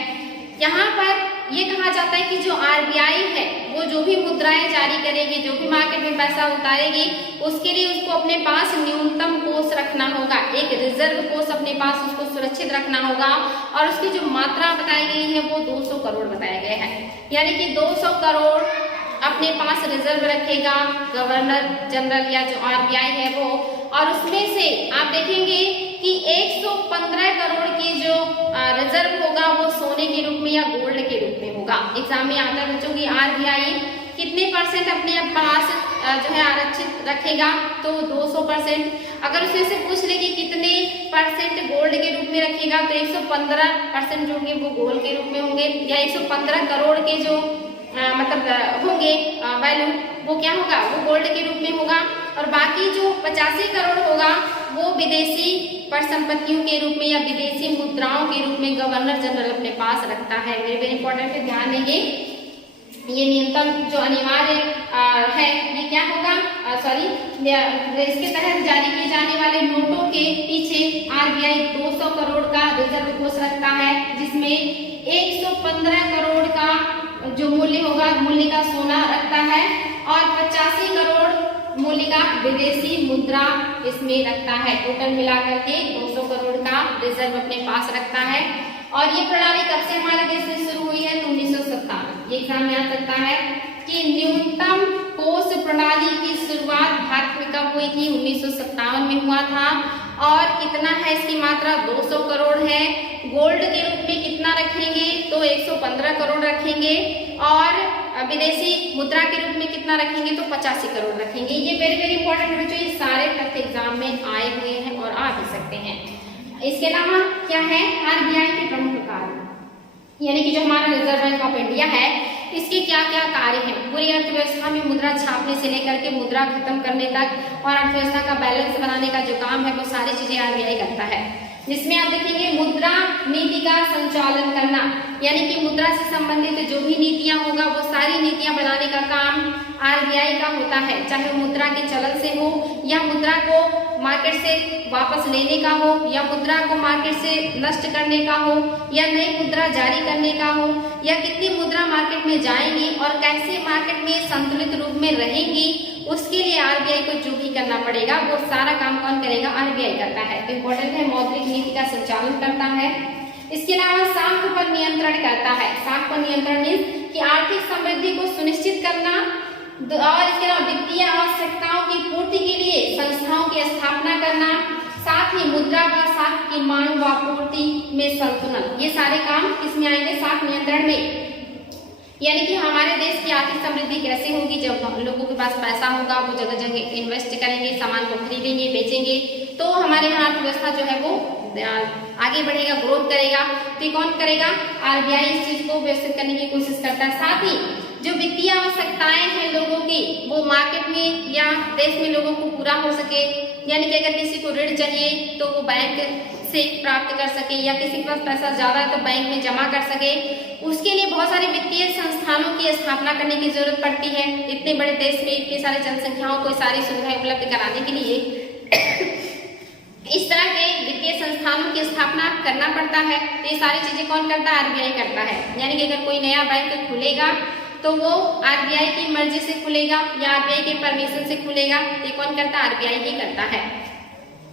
यहाँ पर ये कहा जाता है कि जो आरबीआई है वो जो भी मुद्राएं जारी करेगी, जो भी मार्केट में पैसा उतारेगी, उसके लिए उसको अपने पास न्यूनतम कोष रखना होगा, एक रिजर्व कोष अपने पास उसको सुरक्षित रखना होगा। और उसकी जो मात्रा बताई गई है वो 200 करोड़ बताया गया है, यानी कि 200 करोड़ अपने पास रिजर्व रखेगा गवर्नर जनरल या जो आरबीआई है वो। और उसमें से आप देखेंगे कि 115 करोड़ की जो रिजर्व होगा वो सोने के रूप में या गोल्ड के रूप में होगा। एग्जाम में आता है बच्चों की आरबीआई कितने % अपने पास जो है आरक्षित रखेगा, तो 200%। अगर उसमें से पूछ ले कि कितने % गोल्ड के रूप में रखेगा, तो 115% जो होंगे वो गोल्ड के रूप में होंगे, या 115 करोड़ के जो मतलब होंगे वैल्यू वो क्या होगा, वो गोल्ड के रूप में होगा। और बाकी जो 85 करोड़ होगा वो विदेशी परिसंपत्तियों के रूप में या विदेशी मुद्राओं के रूप में गवर्नर जनरल अपने पास रखता है। वेरी वेरी इंपॉर्टेंट है, ध्यान देंगे। ये न्यूनतम जो अनिवार्य है ये क्या होगा, इसके तहत जारी किए जाने वाले नोटों के पीछे आरबीआई 200 करोड़ का रिजर्व कोष रखता है, जिसमें 115 करोड़ का जो मूल्य होगा, मूल्य का सोना रखता है और 85 करोड़ मूल्य का विदेशी मुद्रा इसमें रखता है। टोटल मिलाकर के 200 करोड़ का रिजर्व अपने पास रखता है। और ये प्रणाली कब से हमारे देश में शुरू हुई है, तो 1957। ये एग्जाम में आ सकता है कि न्यूनतम कोष प्रणाली की शुरुआत भारत में कब हुई थी, 1957 में हुआ था। और कितना है इसकी मात्रा, 200 करोड़ है। गोल्ड के रूप में कितना रखेंगे, तो 115 करोड़ रखेंगे। और विदेशी मुद्रा के रूप में कितना रखेंगे, तो 85 करोड़ रखेंगे। ये वेरी वेरी इंपॉर्टेंट है बच्चों, ये सारे तथ्य एग्जाम में आए हुए हैं और आ भी सकते हैं। इसके अलावा क्या है, आरबीआई के प्रमुख कार्य, यानी कि जो हमारा रिजर्व बैंक ऑफ इंडिया है इसके क्या क्या कार्य हैं। पूरी अर्थव्यवस्था में मुद्रा छापने से लेकर के मुद्रा खत्म करने तक और अर्थव्यवस्था का बैलेंस बनाने का जो काम है वो सारी चीजें आरबीआई करता है। जिसमें आप देखेंगे मुद्रा नीति का संचालन करना, यानी कि मुद्रा से संबंधित जो भी नीतियां होगा वो सारी नीतियां बनाने का काम आरबीआई का होता है, चाहे मुद्रा के चलन से हो या मुद्रा को मार्केट से वापस लेने का हो या मुद्रा को मार्केट से नष्ट करने का हो या नई मुद्रा जारी करने का हो या कितनी मुद्रा मार्केट में जाएंगी और कैसे मार्केट में संतुलित रूप में रहेंगी, उसके लिए आरबीआई को जो भी करना पड़ेगा वो सारा काम कौन करेगा, आरबीआई करता है। तो इम्पोर्टेंट है, मौद्रिक नीति का संचालन करता है। इसके अलावा साख पर नियंत्रण करता है। साख पर नियंत्रण मीन्स कि आर्थिक समृद्धि को सुनिश्चित करना और इसके अलावा वित्तीय आवश्यकताओं की पूर्ति के लिए संस्थाओं की स्थापना करना, साथ ही मुद्रा व साख की मांग व आपूर्ति में संतुलन, ये सारे काम किसमें आएंगे, साख नियंत्रण में। यानी कि हमारे देश की आर्थिक समृद्धि कैसे होगी, जब लोगों के पास पैसा होगा, वो जगह जगह इन्वेस्ट करेंगे, सामान को खरीदेंगे, बेचेंगे, तो हमारे यहाँ अर्थव्यवस्था जो है वो आगे बढ़ेगा, ग्रोथ करेगा। तो कौन करेगा, आरबीआई इस चीज को व्यवस्थित करने की कोशिश करता है। साथ ही जो वित्तीय आवश्यकताएं हैं लोगों की, वो मार्केट में या देश में लोगों को पूरा हो सके, यानी कि अगर किसी को ऋण चाहिए तो वो बैंक से प्राप्त कर सके या किसी के पास पैसा ज्यादा है तो बैंक में जमा कर सके, उसके लिए बहुत सारे वित्तीय संस्थानों की स्थापना करने की जरूरत पड़ती है। इतने बड़े देश में इतनी सारी जनसंख्याओं को सारी सुविधाएं उपलब्ध कराने के लिए इस तरह के वित्तीय संस्थानों की स्थापना करना पड़ता है। तो ये सारी चीजें कौन करता है, आरबीआई करता है। यानी कि अगर कोई नया बैंक खुलेगा तो वो आरबीआई की मर्जी से खुलेगा या आरबीआई के परमिशन से खुलेगा, तो कौन करता है, आरबीआई ही करता है।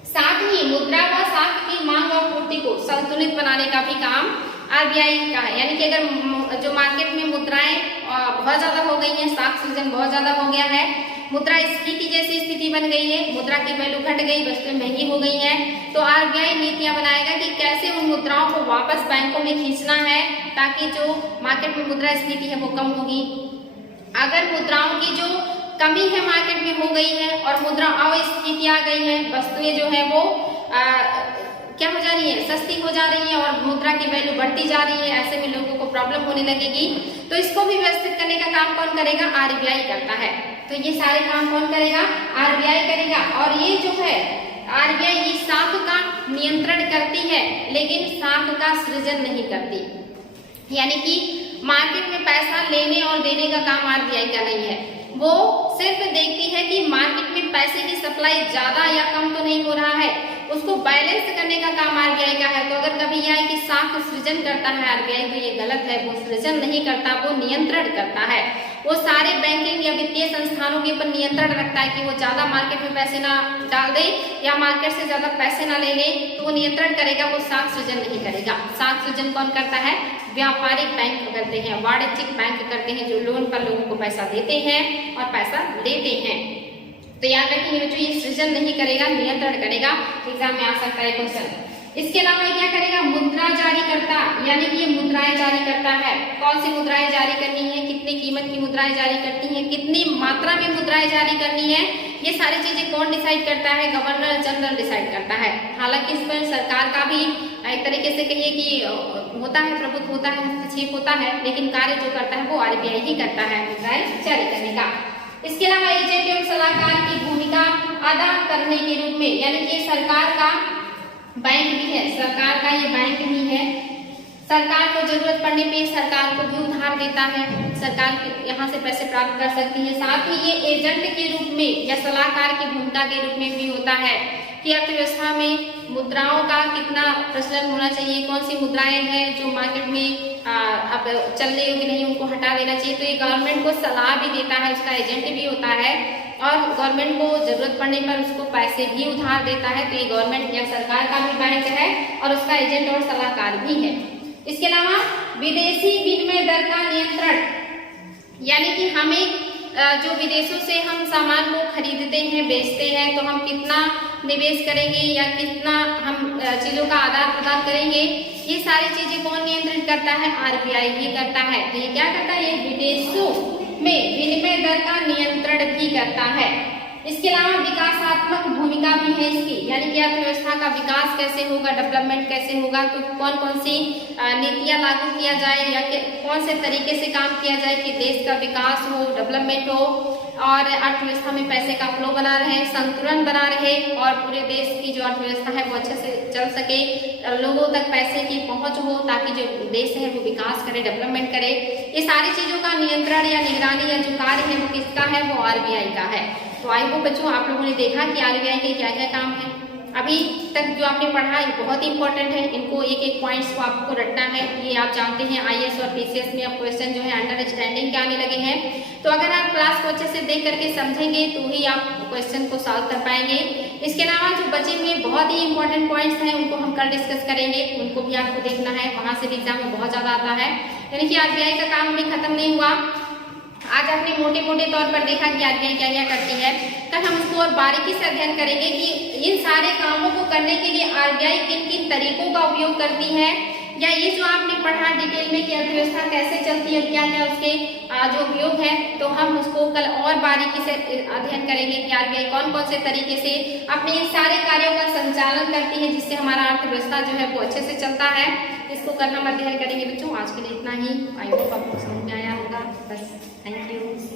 साथ ही मुद्रा व साख की मांग और पूर्ति को संतुलित बनाने का भी काम आरबीआई का है। यानी कि अगर जो मार्केट में मुद्राएं बहुत ज्यादा हो गई हैं, साख सृजन बहुत ज्यादा हो गया है, मुद्रा स्फीति जैसी स्थिति बन गई है, मुद्रा की वैल्यू घट गई, वस्तुएं महंगी हो गई हैं, तो आरबीआई नीतियां बनाएगा कि कैसे उन मुद्राओं को वापस बैंकों में खींचना है ताकि जो मार्केट में मुद्रा स्फीति है वो कम होगी। अगर मुद्राओं की जो कमी है मार्केट में हो गई है और मुद्रा अस्फीति आ गई है, वस्तुएं जो है वो क्या हो जा रही है, सस्ती हो जा रही है और मुद्रा की वैल्यू बढ़ती जा रही है, ऐसे में लोगों को प्रॉब्लम होने लगेगी। तो इसको भी व्यवस्थित करने का काम कौन करेगा, आरबीआई करता है। तो ये सारे काम कौन करेगा, आरबीआई करेगा। और ये जो है आरबीआई ये साख का नियंत्रण करती है लेकिन साख का सृजन नहीं करती। यानी कि मार्केट में पैसा लेने और देने का काम आरबीआई का नहीं है, वो सिर्फ देखती है कि मार्केट में पैसे की सप्लाई ज्यादा या कम तो नहीं हो रहा है, उसको बैलेंस करने का काम आरबीआई का है। तो अगर कभी यह है कि साख सृजन करता है आरबीआई, तो ये गलत है, वो सृजन नहीं करता, वो नियंत्रण करता है। वो सारे बैंकिंग या वित्तीय संस्थानों के ऊपर नियंत्रण रखता है कि वो ज्यादा मार्केट में पैसे ना डाल दे या मार्केट से ज्यादा पैसे ना ले ले, तो वो नियंत्रण करेगा, वो साख सृजन नहीं करेगा। साख सृजन कौन करता है, व्यापारिक बैंक करते हैं, वाणिज्यिक बैंक करते हैं, जो लोन पर लोगों को पैसा देते हैं और पैसा लेते हैं। तो याद रखिए बच्चों, ये सृजन नहीं करेगा, नियंत्रण करेगा। एग्जाम में आ सकता है क्वेश्चन। इसके अलावा ये क्या करेगा, मुद्रा जारी करता, यानी कि ये मुद्राएं जारी करता है। कौन सी मुद्राएं जारी करनी है, कितनी कीमत की मुद्राएं जारी करती हैं, कितनी मात्रा में मुद्राएं जारी करनी है, ये सारी चीजें कौन डिसाइड करता है, गवर्नर जनरल डिसाइड करता है। हालांकि इस पर सरकार का भी एक तरीके से कहिए कि होता है, प्रभुत्व होता है, हस्तक्षेप होता है, लेकिन कार्य जो करता है वो आरबीआई ही करता है मुद्राएं जारी करने का। इसके अलावा एजेंट एवं सलाहकार की भूमिका अदा करने के रूप में, यानी कि सरकार का बैंक भी है, सरकार का ये बैंक भी है, सरकार को जरूरत पड़ने पे सरकार को भी उधार देता है, सरकार यहाँ से पैसे प्राप्त कर सकती है। साथ ही ये एजेंट के रूप में या सलाहकार की भूमिका के रूप में भी होता है कि अर्थव्यवस्था में मुद्राओं का कितना प्रचलन होना चाहिए, कौन सी मुद्राएं हैं जो मार्केट में अब चल रही होगी नहीं, उनको हटा देना चाहिए। तो ये गवर्नमेंट को सलाह भी देता है, उसका एजेंट भी होता है और गवर्नमेंट को जरूरत पड़ने पर उसको पैसे भी उधार देता है। तो ये गवर्नमेंट या सरकार का भी बैंक है और उसका एजेंट और सलाहकार भी है। इसके अलावा विदेशी विनिमय दर का नियंत्रण, यानी कि हमें जो विदेशों से हम सामान को खरीदते हैं, बेचते हैं, तो हम कितना निवेश करेंगे या कितना हम चीजों का आदान प्रदान करेंगे, ये सारी चीजें कौन नियंत्रित करता है, आरबीआई ही करता है। तो ये क्या करता है, ये विदेशों में विनिमय दर का नियंत्रण भी करता है। इसके अलावा विकासात्मक भूमिका भी है इसकी, यानी कि अर्थव्यवस्था का विकास कैसे होगा, डेवलपमेंट कैसे होगा, तो कौन कौन सी नीतियां लागू किया जाए या कौन से तरीके से काम किया जाए कि देश का विकास हो, डेवलपमेंट हो। और अर्थव्यवस्था में पैसे का फ्लो बना रहे, संतुलन बना रहे और पूरे देश की जो अर्थव्यवस्था है वो अच्छे से चल सके, लोगों तक पैसे की पहुंच हो ताकि जो देश है वो विकास करे, डेवलपमेंट करे। ये सारी चीजों का नियंत्रण या निगरानी या जो कार्य है वो किसका है, वो आरबीआई का है। तो आई होप बच्चों आप लोगों ने देखा कि आरबीआई के क्या क्या काम है। अभी तक जो आपने पढ़ा ये बहुत ही इंपॉर्टेंट है, इनको एक एक पॉइंट्स को आपको रटना है। ये आप जानते हैं आईएएस और पीसीएस में अब क्वेश्चन जो है अंडरस्टैंडिंग के आने लगे हैं, तो अगर आप क्लास को अच्छे से देख करके समझेंगे तो ही आप क्वेश्चन को सॉल्व कर पाएंगे। इसके अलावा जो बचे हुए बहुत ही इंपॉर्टेंट पॉइंट्स हैं उनको हम कल डिस्कस करेंगे, उनको भी आपको देखना है, वहां से भी एग्जाम में बहुत ज्यादा आता है। यानी कि आरबीआई का काम अभी खत्म नहीं हुआ। आज आपने मोटे मोटे तौर पर देखा कि आरबीआई क्या क्या करती है, कल हम इसको और बारीकी से अध्ययन करेंगे कि इन सारे कामों को करने के लिए आरबीआई किन किन तरीकों का उपयोग करती है, या ये जो आपने पढ़ा डिटेल में कि अर्थव्यवस्था कैसे चलती है और क्या क्या उसके जो उपयोग है, तो हम उसको कल और बारीकी से अध्ययन करेंगे कि आरबीआई कौन कौन से तरीके से अपने इन सारे कार्यों का संचालन करती है जिससे हमारा अर्थव्यवस्था जो है वो अच्छे से चलता है। इसको कल हम अध्ययन करेंगे बच्चों। आज के लिए इतना ही, आई होप आपको समझ में आया होगा। बस, थैंक यू।